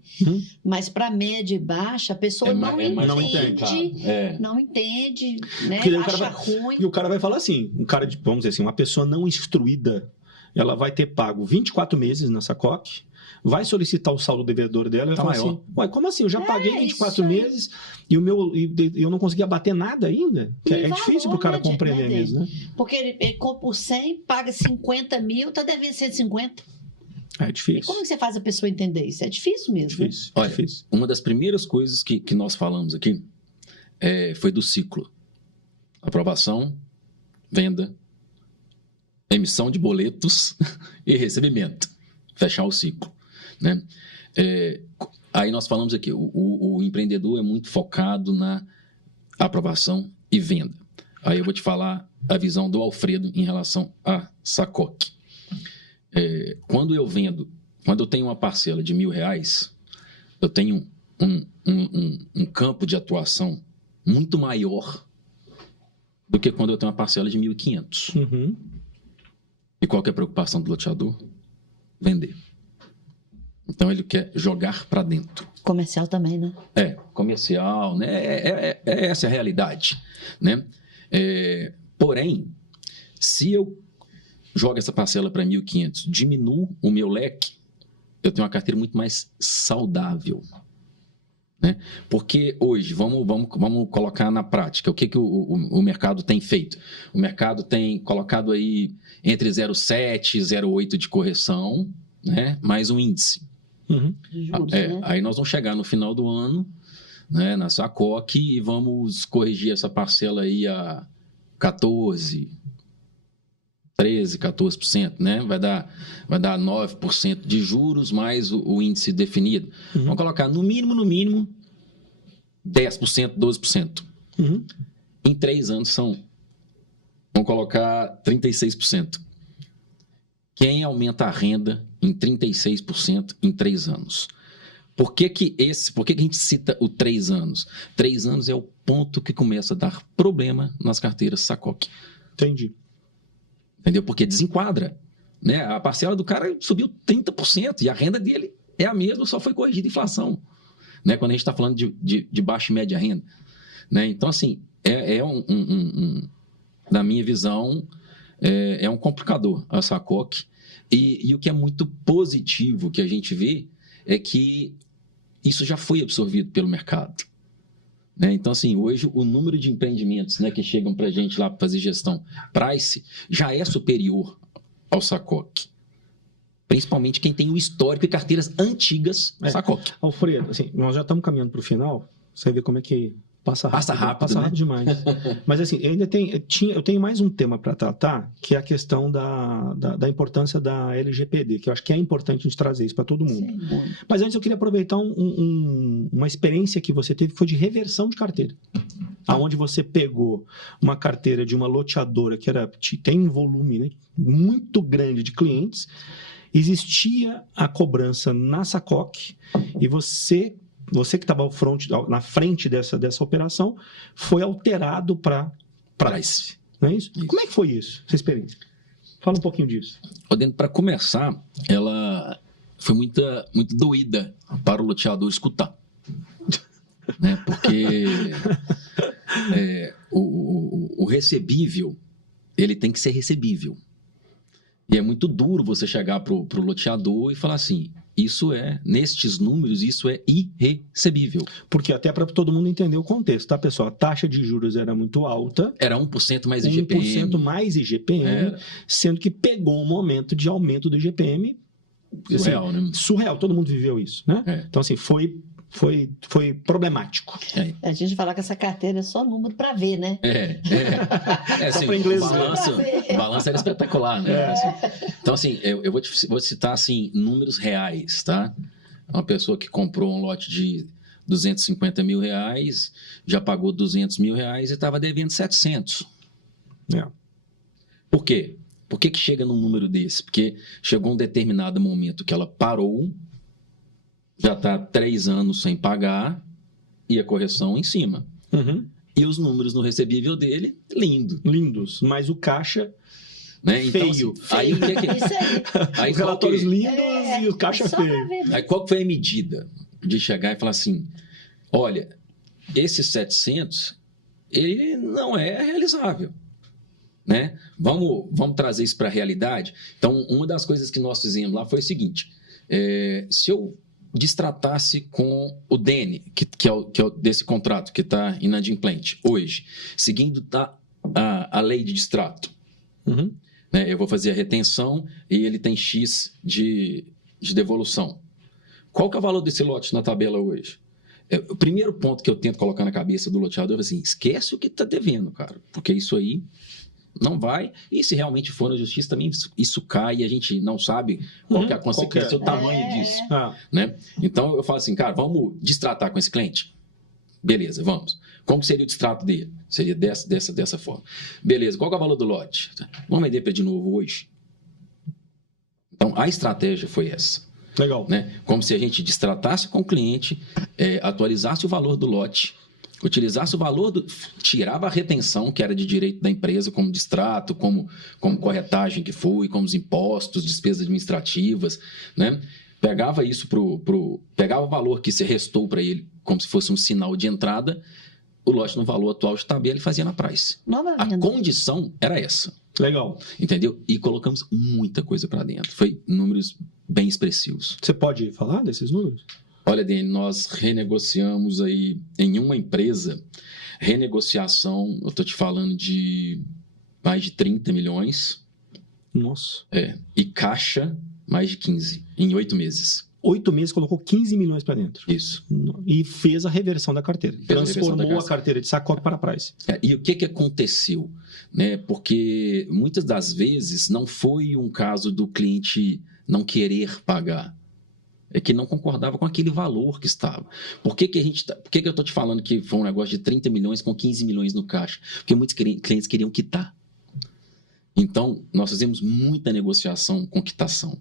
Mas para média e baixa, a pessoa não entende, né? Acha ruim. E o cara vai falar assim, vamos dizer assim, uma pessoa não instruída, ela vai ter pago 24 meses na sacoque, vai solicitar o saldo devedor dela e vai falar assim, ué, como assim? Eu já paguei 24 meses e eu não consegui abater nada ainda? É difícil para o cara compreender mesmo, né? Porque ele compra por 100, paga 50 mil, está devendo 150. É difícil. E como que você faz a pessoa entender isso? É difícil mesmo. Difícil. Olha, uma das primeiras coisas que nós falamos aqui foi do ciclo. Aprovação, venda, emissão de boletos e recebimento. Fechar o ciclo. Né? Aí nós falamos aqui, o empreendedor é muito focado na aprovação e venda. Aí eu vou te falar a visão do Alfredo em relação a sacoque. Quando eu tenho uma parcela de R$1.000, eu tenho um campo de atuação muito maior do que quando eu tenho uma parcela de R$1.500. Uhum. E qual que é a preocupação do loteador? Vender. Então ele quer jogar para dentro. Comercial também, né? Comercial, né? Essa a realidade, né? Porém, se eu jogo essa parcela para 1.500, diminuo o meu leque, eu tenho uma carteira muito mais saudável. Né? Porque hoje, vamos colocar na prática, o que o mercado tem feito? O mercado tem colocado aí entre 0,7 e 0,8 de correção, né? Mais um índice. Uhum. Juros, né? Aí nós vamos chegar no final do ano, né, na sacoque, e vamos corrigir essa parcela aí a 14%. 13%, 14%, né? Vai dar 9% de juros mais o índice definido. Uhum. Vamos colocar no mínimo 10%, 12%. Uhum. Em 3 anos vamos colocar 36%. Quem aumenta a renda em 36% em 3 anos? Por que a gente cita o 3 anos? 3 anos é o ponto que começa a dar problema nas carteiras sacoque. Entendi. Entendeu? Porque desenquadra. Né? A parcela do cara subiu 30% e a renda dele é a mesma, só foi corrigida a inflação. Né? Quando a gente está falando de baixa e média renda. Né? Então, assim, na minha visão, é um complicador a sacoque. E o que é muito positivo que a gente vê é que isso já foi absorvido pelo mercado. Né? Então, assim, hoje o número de empreendimentos, né, que chegam para a gente lá para fazer gestão price já é superior ao SACOC. Principalmente quem tem o histórico e carteiras antigas SACOC. Alfredo, assim, nós já estamos caminhando para o final. Você vê como é que passa rápido. Passa né? rápido demais. Mas assim, eu ainda tenho mais um tema para tratar, que é a questão da importância da LGPD, que eu acho que é importante a gente trazer isso para todo mundo. Sim. Mas antes eu queria aproveitar uma experiência que você teve, que foi de reversão de carteira. Aonde você pegou uma carteira de uma loteadora que tem um volume, né, muito grande de clientes, existia a cobrança na SACOC e você que estava na frente dessa operação, foi alterado para price. Não é isso? Como é que foi isso, essa experiência? Fala um pouquinho disso. Para começar, ela foi muito doída para o loteador escutar. Né? Porque o recebível, ele tem que ser recebível. E é muito duro você chegar para o loteador e falar assim, nestes números, isso é irrecebível. Porque até para todo mundo entender o contexto, tá, pessoal? A taxa de juros era muito alta. Era 1% mais IGPM. 1% mais IGPM, sendo que pegou um momento de aumento do IGPM. Surreal, assim, né? Surreal, todo mundo viveu isso, né? Então, assim, foi problemático. A gente fala que essa carteira é só número para ver, né? Só para inglês. O balanço era espetacular, né? Então, assim, eu vou citar assim, números reais, tá? Uma pessoa que comprou um lote de 250 mil reais, já pagou 200 mil reais e estava devendo 700. Por quê? Por que chega num número desse? Porque chegou um determinado momento que ela parou, já está 3 anos sem pagar e a correção em cima. Uhum. E os números no recebível dele, lindos. Mas o caixa, né? Então, feio. Assim, aí, Isso aí. Os relatórios lindos e o caixa feio. Aí qual foi a medida de chegar e falar assim, olha, esses 700, ele não é realizável. Né? Vamos trazer isso para a realidade? Então, uma das coisas que nós fizemos lá foi o seguinte, se eu distratasse com o DENE, que é o desse contrato que está inadimplente hoje, seguindo a lei de distrato, né, eu vou fazer a retenção e ele tem X de devolução. Qual que é o valor desse lote na tabela hoje? O primeiro ponto que eu tento colocar na cabeça do loteador é assim, esquece o que está devendo, cara, porque isso aí não vai, e se realmente for na justiça também isso cai e a gente não sabe qual que é a consequência, o tamanho disso. Né? Então eu falo assim, cara, vamos distratar com esse cliente? Beleza, vamos. Como seria o distrato dele? Seria dessa forma. Beleza, qual que é o valor do lote? Vamos vender para de novo hoje? Então a estratégia foi essa. Legal. Né? Como se a gente distratasse com o cliente, atualizasse o valor do lote, utilizasse o valor, tirava a retenção, que era de direito da empresa, como distrato, como corretagem que foi, como os impostos, despesas administrativas, né? Pegava isso pegava o valor que se restou para ele, como se fosse um sinal de entrada, o lote no valor atual de tabela e fazia na price. A condição era essa. Legal. Entendeu? E colocamos muita coisa para dentro. Foi números bem expressivos. Você pode falar desses números? Olha, Dani, nós renegociamos aí em uma empresa, renegociação, eu estou te falando de mais de 30 milhões. Nossa. E caixa, mais de 15, em 8 meses. 8 meses, colocou 15 milhões para dentro. Isso. E fez a reversão da carteira. Transformou a carteira de SACOC para a price. E o que aconteceu? Né? Porque muitas das vezes não foi um caso do cliente não querer pagar. É que não concordava com aquele valor que estava. Por que eu estou te falando que foi um negócio de 30 milhões com 15 milhões no caixa? Porque muitos clientes queriam quitar. Então, nós fizemos muita negociação com quitação.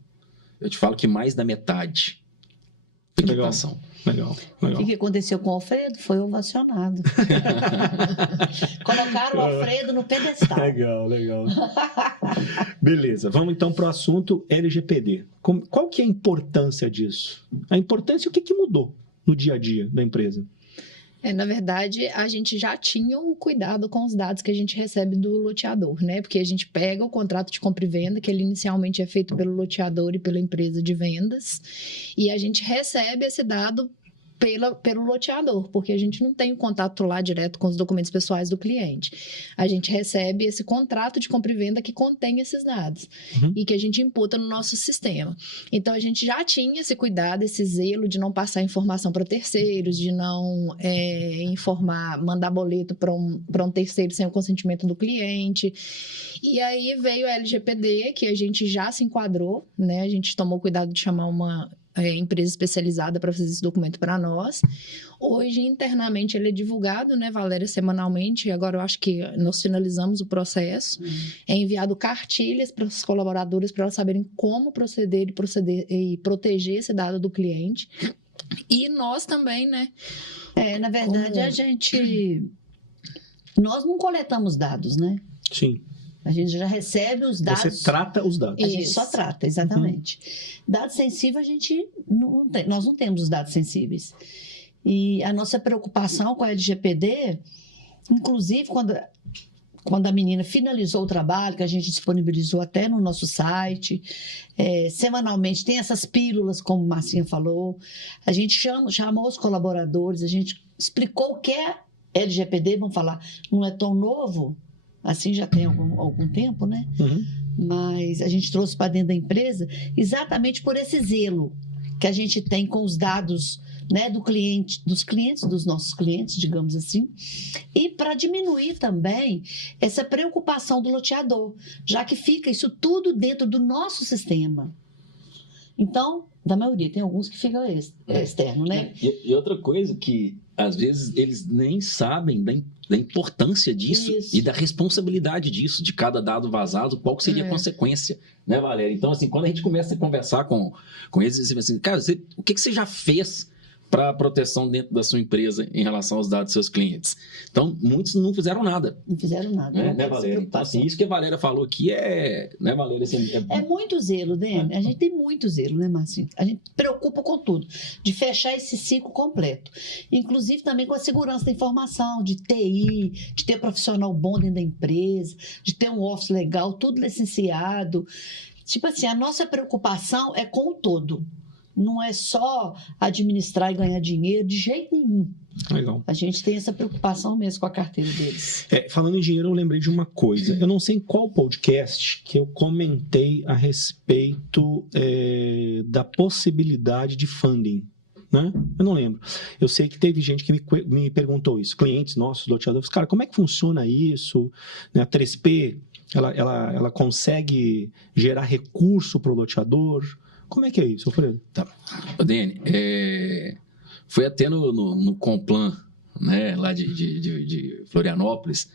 Eu te falo que mais da metade foi quitação. Legal. O que aconteceu com o Alfredo? Foi ovacionado. Colocaram o Alfredo no pedestal. Legal. Beleza, vamos então para o assunto LGPD. Qual que é a importância disso? A importância e o que mudou no dia a dia da empresa? Na verdade, a gente já tinha um cuidado com os dados que a gente recebe do loteador, né? Porque a gente pega o contrato de compra e venda, que ele inicialmente é feito pelo loteador e pela empresa de vendas, e a gente recebe esse dado pelo loteador, porque a gente não tem o contato lá direto com os documentos pessoais do cliente. A gente recebe esse contrato de compra e venda que contém esses dados e que a gente imputa no nosso sistema. Então, a gente já tinha esse cuidado, esse zelo de não passar informação para terceiros, de não mandar boleto para um terceiro sem o consentimento do cliente. E aí veio a LGPD, que a gente já se enquadrou, né? A gente tomou cuidado de chamar uma empresa especializada para fazer esse documento para nós. Hoje, internamente, ele é divulgado, né, Valéria, semanalmente. Agora, eu acho que nós finalizamos o processo. É enviado cartilhas para os colaboradores para elas saberem como proceder e proteger esse dado do cliente. E nós também, né? Na verdade, nós não coletamos dados, né? Sim. A gente já recebe os dados. Você trata os dados. A gente só trata, exatamente. Dados sensíveis, a gente não tem. Nós não temos os dados sensíveis. E a nossa preocupação com a LGPD, inclusive quando a menina finalizou o trabalho, que a gente disponibilizou até no nosso site, semanalmente tem essas pílulas, como o Marcinha falou, a gente chamou os colaboradores, a gente explicou o que é LGPD, vamos falar, não é tão novo, assim já tem algum tempo, né? Mas a gente trouxe para dentro da empresa exatamente por esse zelo que a gente tem com os dados, né, dos nossos clientes, digamos assim, e para diminuir também essa preocupação do loteador, já que fica isso tudo dentro do nosso sistema. Então, da maioria, tem alguns que ficam externo, né? E outra coisa que, às vezes, eles nem sabem da importância disso e da responsabilidade disso, de cada dado vazado, qual que seria a consequência, né, Valéria? Então, assim, quando a gente começa a conversar com eles, eles dizem assim, cara, o que você já fez para a proteção dentro da sua empresa em relação aos dados dos seus clientes? Então, muitos não fizeram nada. Não fizeram nada. Né, Valéria? Então, assim, isso que a Valéria falou aqui né, Valéria? Assim, é muito zelo, né? A gente tem muito zelo, né, Marcinho? A gente preocupa com tudo, de fechar esse ciclo completo. Inclusive também com a segurança da informação, de TI, de ter profissional bom dentro da empresa, de ter um office legal, tudo licenciado. Tipo assim, a nossa preocupação é com o todo. Não é só administrar e ganhar dinheiro, de jeito nenhum. Legal. A gente tem essa preocupação mesmo com a carteira deles. Falando em dinheiro, eu lembrei de uma coisa. Eu não sei em qual podcast que eu comentei a respeito da possibilidade de funding. Né? Eu não lembro. Eu sei que teve gente que me perguntou isso. Clientes nossos, loteadores. Cara, como é que funciona isso? Né? A 3P, ela consegue gerar recurso para o loteador? Como é que é isso, Alfredo? Tá. Dani, foi até no Complan, né, lá de Florianópolis,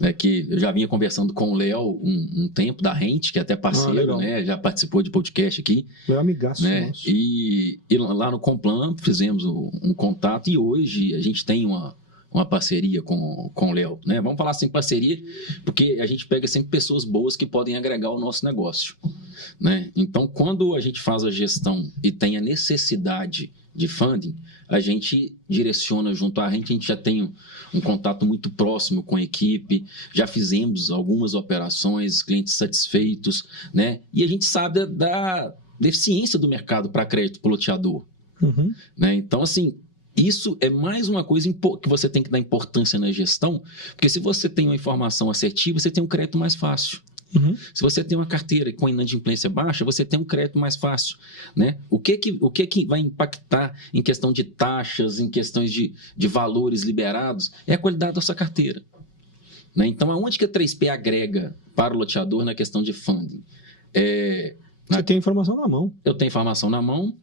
né, que eu já vinha conversando com o Léo um tempo da Rente, que é até parceiro, né, já participou de podcast aqui. Léo amigaço né, nosso. E lá no Complan fizemos um contato e hoje a gente tem uma parceria com o Léo, né? Vamos falar assim, parceria, porque a gente pega sempre pessoas boas que podem agregar o nosso negócio, né? Então, quando a gente faz a gestão e tem a necessidade de funding, a gente direciona junto à Rente, a gente já tem um contato muito próximo com a equipe, já fizemos algumas operações, clientes satisfeitos, né? E a gente sabe da deficiência do mercado para crédito para o loteador, né? Então, assim, isso é mais uma coisa que você tem que dar importância na gestão, porque se você tem uma informação assertiva, você tem um crédito mais fácil. Se você tem uma carteira com inadimplência baixa, você tem um crédito mais fácil, né? O que vai impactar em questão de taxas, em questões de valores liberados, é a qualidade da sua carteira, né? Então, aonde que a 3P agrega para o loteador na questão de funding? Você tem informação na mão. Eu tenho informação na mão,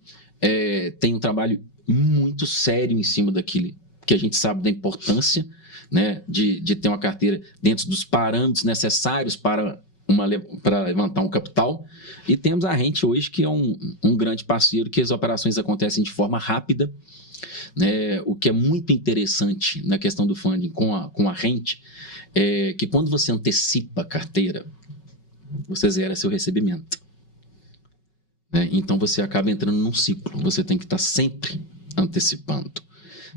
tenho um trabalho muito sério em cima daquilo que a gente sabe da importância, né, de ter uma carteira dentro dos parâmetros necessários para levantar um capital. E temos a Rente hoje, que é um grande parceiro, que as operações acontecem de forma rápida, né? O que é muito interessante na questão do funding com a Rente é que quando você antecipa a carteira, você zera seu recebimento, né? Então você acaba entrando num ciclo, você tem que estar sempre antecipando,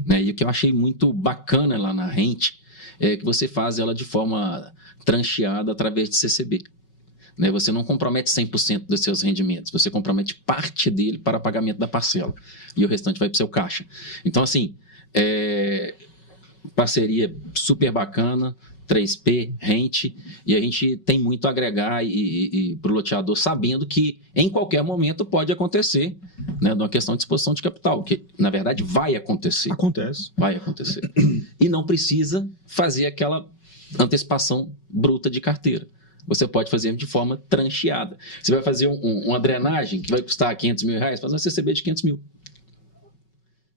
né? E o que eu achei muito bacana lá na Rente é que você faz ela de forma trancheada através de CCB, né? Você não compromete 100% dos seus rendimentos, você compromete parte dele para pagamento da parcela e o restante vai para o seu caixa. Então, assim, parceria super bacana, 3P, Rente, e a gente tem muito a agregar para o loteador, sabendo que em qualquer momento pode acontecer, né, uma questão de disposição de capital, que na verdade vai acontecer. Vai acontecer. E não precisa fazer aquela antecipação bruta de carteira. Você pode fazer de forma trancheada. Você vai fazer uma drenagem que vai custar R$500 mil, faz uma CCB de 500 mil.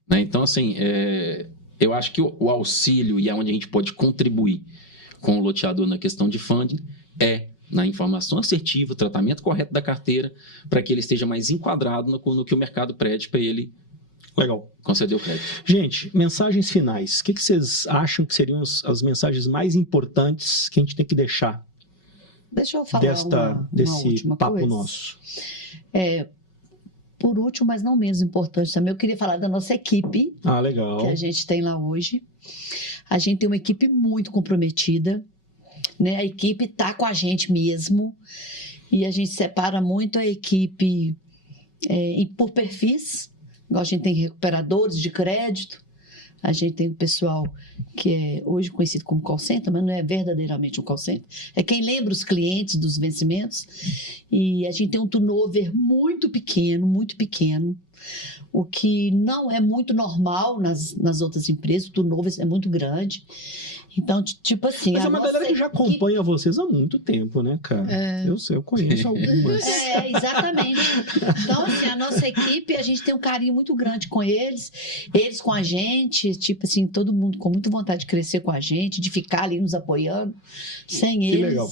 Né? Então, assim, eu acho que o auxílio e aonde a gente pode contribuir com o loteador na questão de funding na informação assertiva, o tratamento correto da carteira, para que ele esteja mais enquadrado no que o mercado pede para ele conceder o crédito. Gente, mensagens finais. O que vocês acham que seriam as mensagens mais importantes que a gente tem que deixar? Deixa eu falar desse papo nosso. Por último, mas não menos importante também, eu queria falar da nossa equipe. Legal. Que a gente tem lá hoje. A gente tem uma equipe muito comprometida, né? A equipe está com a gente mesmo. E a gente separa muito a equipe por perfis. Igual a gente tem recuperadores de crédito. A gente tem o pessoal que é hoje conhecido como call center, mas não é verdadeiramente um call center. É quem lembra os clientes dos vencimentos. E a gente tem um turnover muito pequeno, o que não é muito normal nas outras empresas. O turnover é muito grande. Então, tipo assim... Mas é uma galera que já acompanha vocês há muito tempo, né, cara? Eu conheço algumas. Exatamente. Então, assim, a nossa equipe, a gente tem um carinho muito grande com eles com a gente, tipo assim, todo mundo com muita vontade de crescer com a gente, de ficar ali nos apoiando. Sem eles, legal.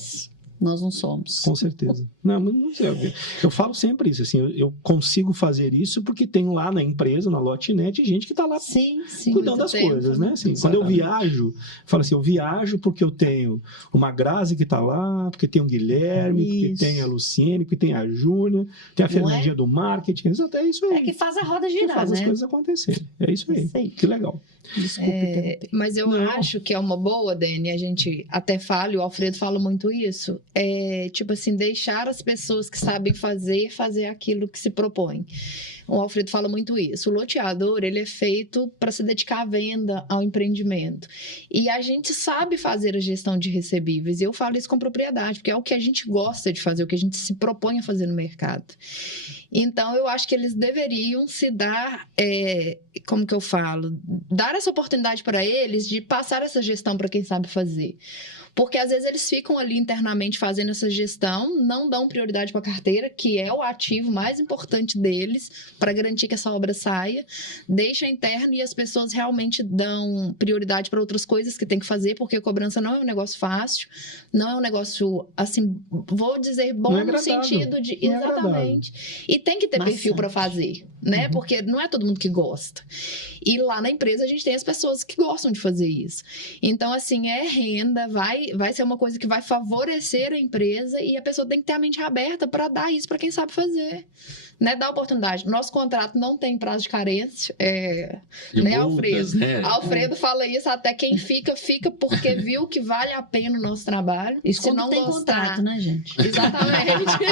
Nós não somos. Com certeza. Não sei. Eu falo sempre isso, assim, eu consigo fazer isso porque tenho lá na empresa, na Lotnet, gente que está lá cuidando das coisas, né? Assim, quando eu viajo, eu falo assim, eu viajo porque eu tenho uma Grazi que está lá, porque tem o Guilherme, porque tem a Luciene, porque tem a Júlia, tem a Fernandinha do marketing, é isso aí. É que faz a roda girar, que faz as coisas acontecerem. É isso aí. Que legal. Desculpe, mas eu acho que é uma boa, Dani, a gente até fala, e o Alfredo fala muito isso, tipo assim, deixar as pessoas que sabem fazer aquilo que se propõe. O Alfredo fala muito isso. O loteador, ele é feito para se dedicar à venda, ao empreendimento. E a gente sabe fazer a gestão de recebíveis. E eu falo isso com propriedade, porque é o que a gente gosta de fazer, o que a gente se propõe a fazer no mercado. Então, eu acho que eles deveriam se dar, como que eu falo? Dar essa oportunidade para eles de passar essa gestão para quem sabe fazer. Porque às vezes eles ficam ali internamente fazendo essa gestão, não dão prioridade para a carteira, que é o ativo mais importante deles, para garantir que essa obra saia, deixa interno e as pessoas realmente dão prioridade para outras coisas que tem que fazer, porque a cobrança não é um negócio fácil, não é um negócio, assim, vou dizer, bom no sentido de... Exatamente. E tem que ter perfil para fazer, né? Porque não é todo mundo que gosta. E lá na empresa a gente tem as pessoas que gostam de fazer isso. Então, assim, renda, vai ser uma coisa que vai favorecer a empresa e a pessoa tem que ter a mente aberta para dar isso para quem sabe fazer. Né, dar oportunidade. Nosso contrato não tem prazo de carência, né, multas, Alfredo? Né? Alfredo fala isso, até quem fica porque viu que vale a pena o nosso trabalho. Isso se não tem contrato, né, gente? Exatamente.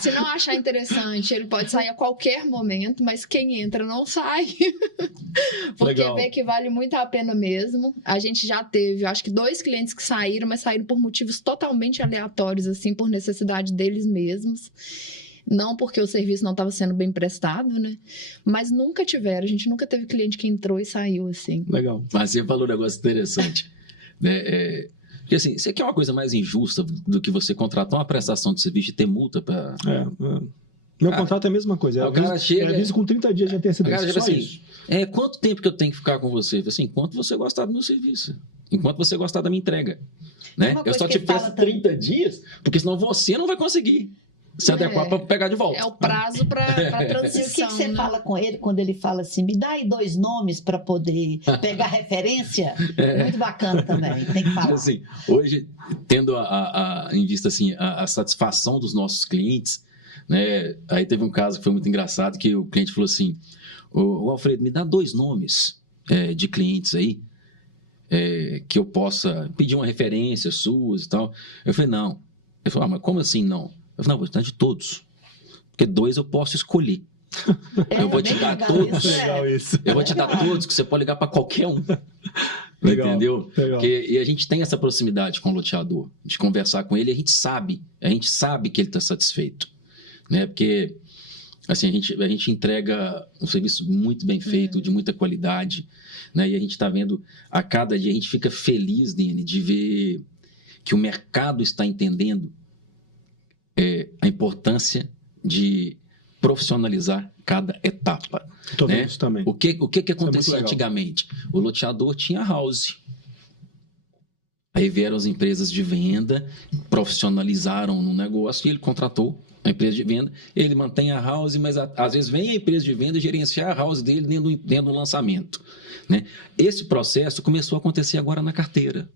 se não achar interessante, ele pode sair a qualquer momento, mas quem entra não sai. Porque vê que vale muito a pena mesmo. A gente já teve, acho que 2 clientes que saíram, mas saíram por motivos totalmente aleatórios, assim, por necessidade deles mesmos. Não porque o serviço não estava sendo bem prestado, né? Mas nunca tiveram. A gente nunca teve cliente que entrou e saiu assim. Legal. Mas você falou um negócio interessante. Né? Porque assim, você quer uma coisa mais injusta do que você contratar uma prestação de serviço e ter multa para... Meu contrato é a mesma coisa. O cara chega... aviso com 30 dias de antecedência. O cara chega assim, quanto tempo que eu tenho que ficar com você? Assim, enquanto você gostar do meu serviço. Enquanto você gostar da minha entrega. Né? Eu só te peço 30 dias, porque senão você não vai conseguir se adequar para pegar de volta. É o prazo para transição. E o que você fala com ele quando ele fala assim, me dá aí 2 nomes para poder pegar referência? Muito bacana também, tem que falar. Assim, hoje, tendo em vista assim, a satisfação dos nossos clientes, né? Aí teve um caso que foi muito engraçado, que o cliente falou assim, o Alfredo, me dá 2 nomes de clientes aí, que eu possa pedir uma referência sua e tal. Eu falei, não. Ele falou, mas como assim não? Eu falei, não, vou te dar de todos. Porque 2 eu posso escolher. Eu vou te dar todos. Legal isso. Eu vou te dar todos, que você pode ligar para qualquer um. Legal, Entendeu? legal. E a gente tem essa proximidade com o loteador, de conversar com ele, a gente sabe que ele está satisfeito. Né? Porque assim, a gente entrega um serviço muito bem feito, de muita qualidade, né? E a gente está vendo, a cada dia a gente fica feliz, Dene, de ver que o mercado está entendendo a importância de profissionalizar cada etapa. Tô vendo Né? isso também. O que muito acontecia legal. antigamente? O loteador tinha house. Aí vieram as empresas de venda, profissionalizaram no negócio e ele contratou a empresa de venda. Ele mantém a house, mas às vezes vem a empresa de venda gerenciar a house dele dentro do lançamento. Né? Esse processo começou a acontecer agora na carteira,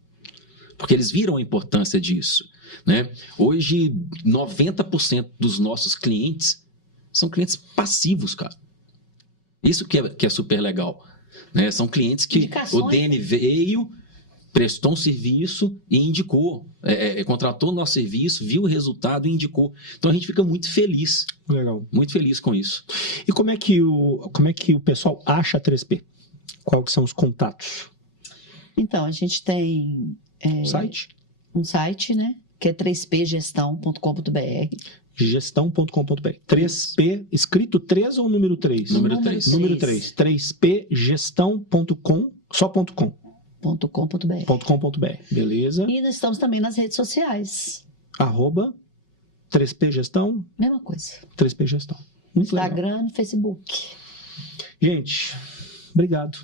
porque eles viram a importância disso. Né? Hoje, 90% dos nossos clientes são clientes passivos, cara. Isso que é super legal. Né? São clientes que Indicações, o DN veio, prestou um serviço e indicou. Contratou o nosso serviço, viu o resultado e indicou. Então a gente fica muito feliz com isso. E como é que o pessoal acha a 3P? Quais que são os contatos? Então, a gente tem Site? um site, né? Que é 3pgestão.com.br. Gestão.com.br. 3P, escrito 3 ou número 3? Número 3. Número 3. 3pgestão.com, só .com. .com.br. .com.br. Beleza. E nós estamos também nas redes sociais. Arroba 3P Gestão, Mesma coisa. 3P Gestão. Muito legal. Instagram e Facebook. Gente, obrigado.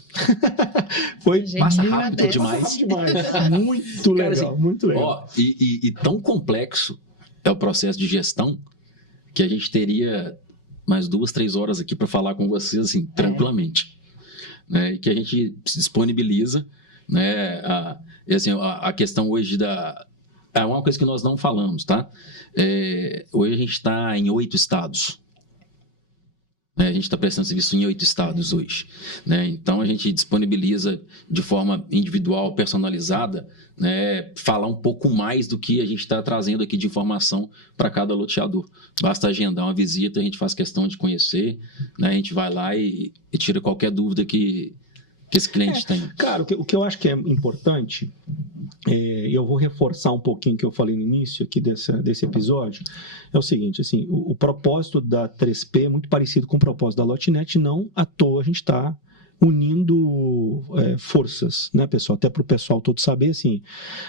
Foi Gente, Passa eu rápido agradeço. demais. muito legal, Cara, assim, muito legal. Ó, e tão complexo é o processo de gestão que a gente teria mais 2, 3 horas aqui para falar com vocês assim, tranquilamente. Né? E que a gente se disponibiliza. Né? A questão hoje é uma coisa que nós não falamos, tá? Hoje a gente está em 8 estados. Né? A gente está prestando serviço em 8 estados hoje. Né? Então a gente disponibiliza de forma individual, personalizada, né? Falar um pouco mais do que a gente está trazendo aqui de informação para cada loteador. Basta agendar uma visita, a gente faz questão de conhecer, né? A gente vai lá e tira qualquer dúvida que esse cliente tem. Cara, o que eu acho que é importante, e eu vou reforçar um pouquinho o que eu falei no início aqui desse episódio, é o seguinte, assim, o propósito da 3P é muito parecido com o propósito da Lotnet, não à toa a gente está unindo forças, né, pessoal? Até para o pessoal todo saber, assim,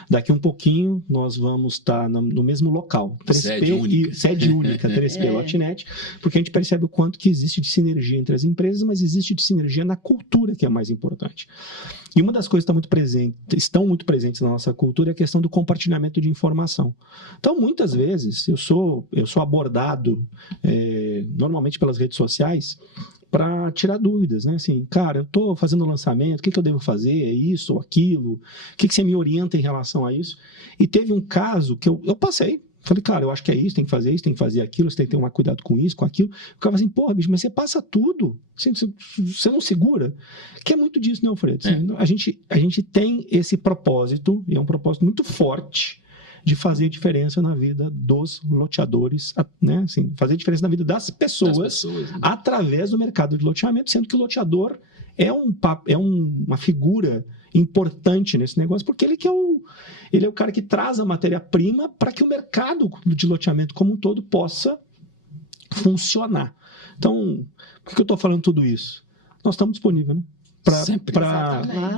daqui um pouquinho nós vamos estar no mesmo local, 3P sede única 3P Lotnet, porque a gente percebe o quanto que existe de sinergia entre as empresas, mas existe de sinergia na cultura, que é mais importante. E uma das coisas que estão muito presentes na nossa cultura é a questão do compartilhamento de informação. Então, muitas vezes, eu sou abordado normalmente pelas redes sociais para tirar dúvidas, né? Assim, cara, eu estou fazendo o lançamento, o que eu devo fazer? É isso ou aquilo? O que você me orienta em relação a isso? E teve um caso que eu passei. Falei, cara, eu acho que é isso, tem que fazer isso, tem que fazer aquilo, você tem que ter um cuidado com isso, com aquilo. Eu ficava assim, porra, bicho, mas você passa tudo, você não segura. Que é muito disso, né, Alfredo? Assim, a gente tem esse propósito, e é um propósito muito forte, de fazer diferença na vida dos loteadores, né? Assim, fazer diferença na vida das pessoas né? Através do mercado de loteamento, sendo que o loteador é uma figura importante nesse negócio, porque ele é o cara que traz a matéria-prima para que o mercado de loteamento como um todo possa funcionar. Então, por que eu estou falando tudo isso? Nós estamos disponíveis, né?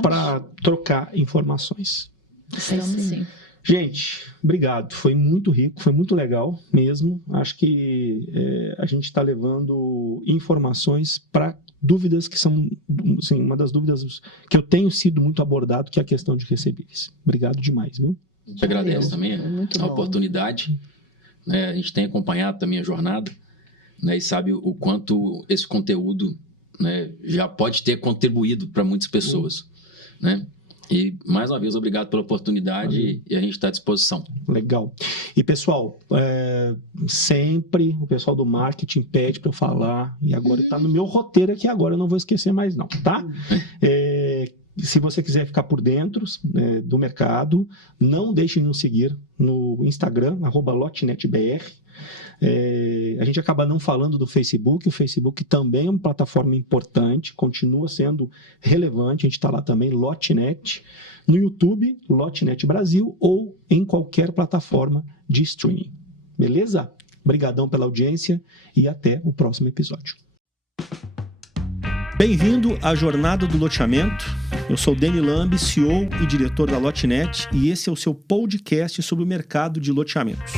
Para trocar informações. Estamos sim. Gente, obrigado. Foi muito rico, foi muito legal mesmo. Acho que a gente está levando informações para dúvidas que são, assim, uma das dúvidas que eu tenho sido muito abordado, que é a questão de recebíveis. Obrigado demais, viu? A gente agradece também a oportunidade. Né? A gente tem acompanhado também a jornada, né? E sabe o quanto esse conteúdo, né, já pode ter contribuído para muitas pessoas, né? E, mais uma vez, obrigado pela oportunidade e a gente está à disposição. Legal. E, pessoal, sempre o pessoal do marketing pede para eu falar, e agora está no meu roteiro aqui, agora eu não vou esquecer mais não, tá? se você quiser ficar por dentro do mercado, não deixe de nos seguir no Instagram, @lotnetbr. A gente acaba não falando do Facebook. O Facebook também é uma plataforma importante, continua sendo relevante. A gente está lá também, Lotnet. No YouTube, Lotnet Brasil, ou em qualquer plataforma de streaming. Beleza? Obrigadão pela audiência e até o próximo episódio. Bem-vindo à Jornada do Loteamento. Eu sou Dani Lambe, CEO e diretor da Lotnet, e esse é o seu podcast sobre o mercado de loteamentos.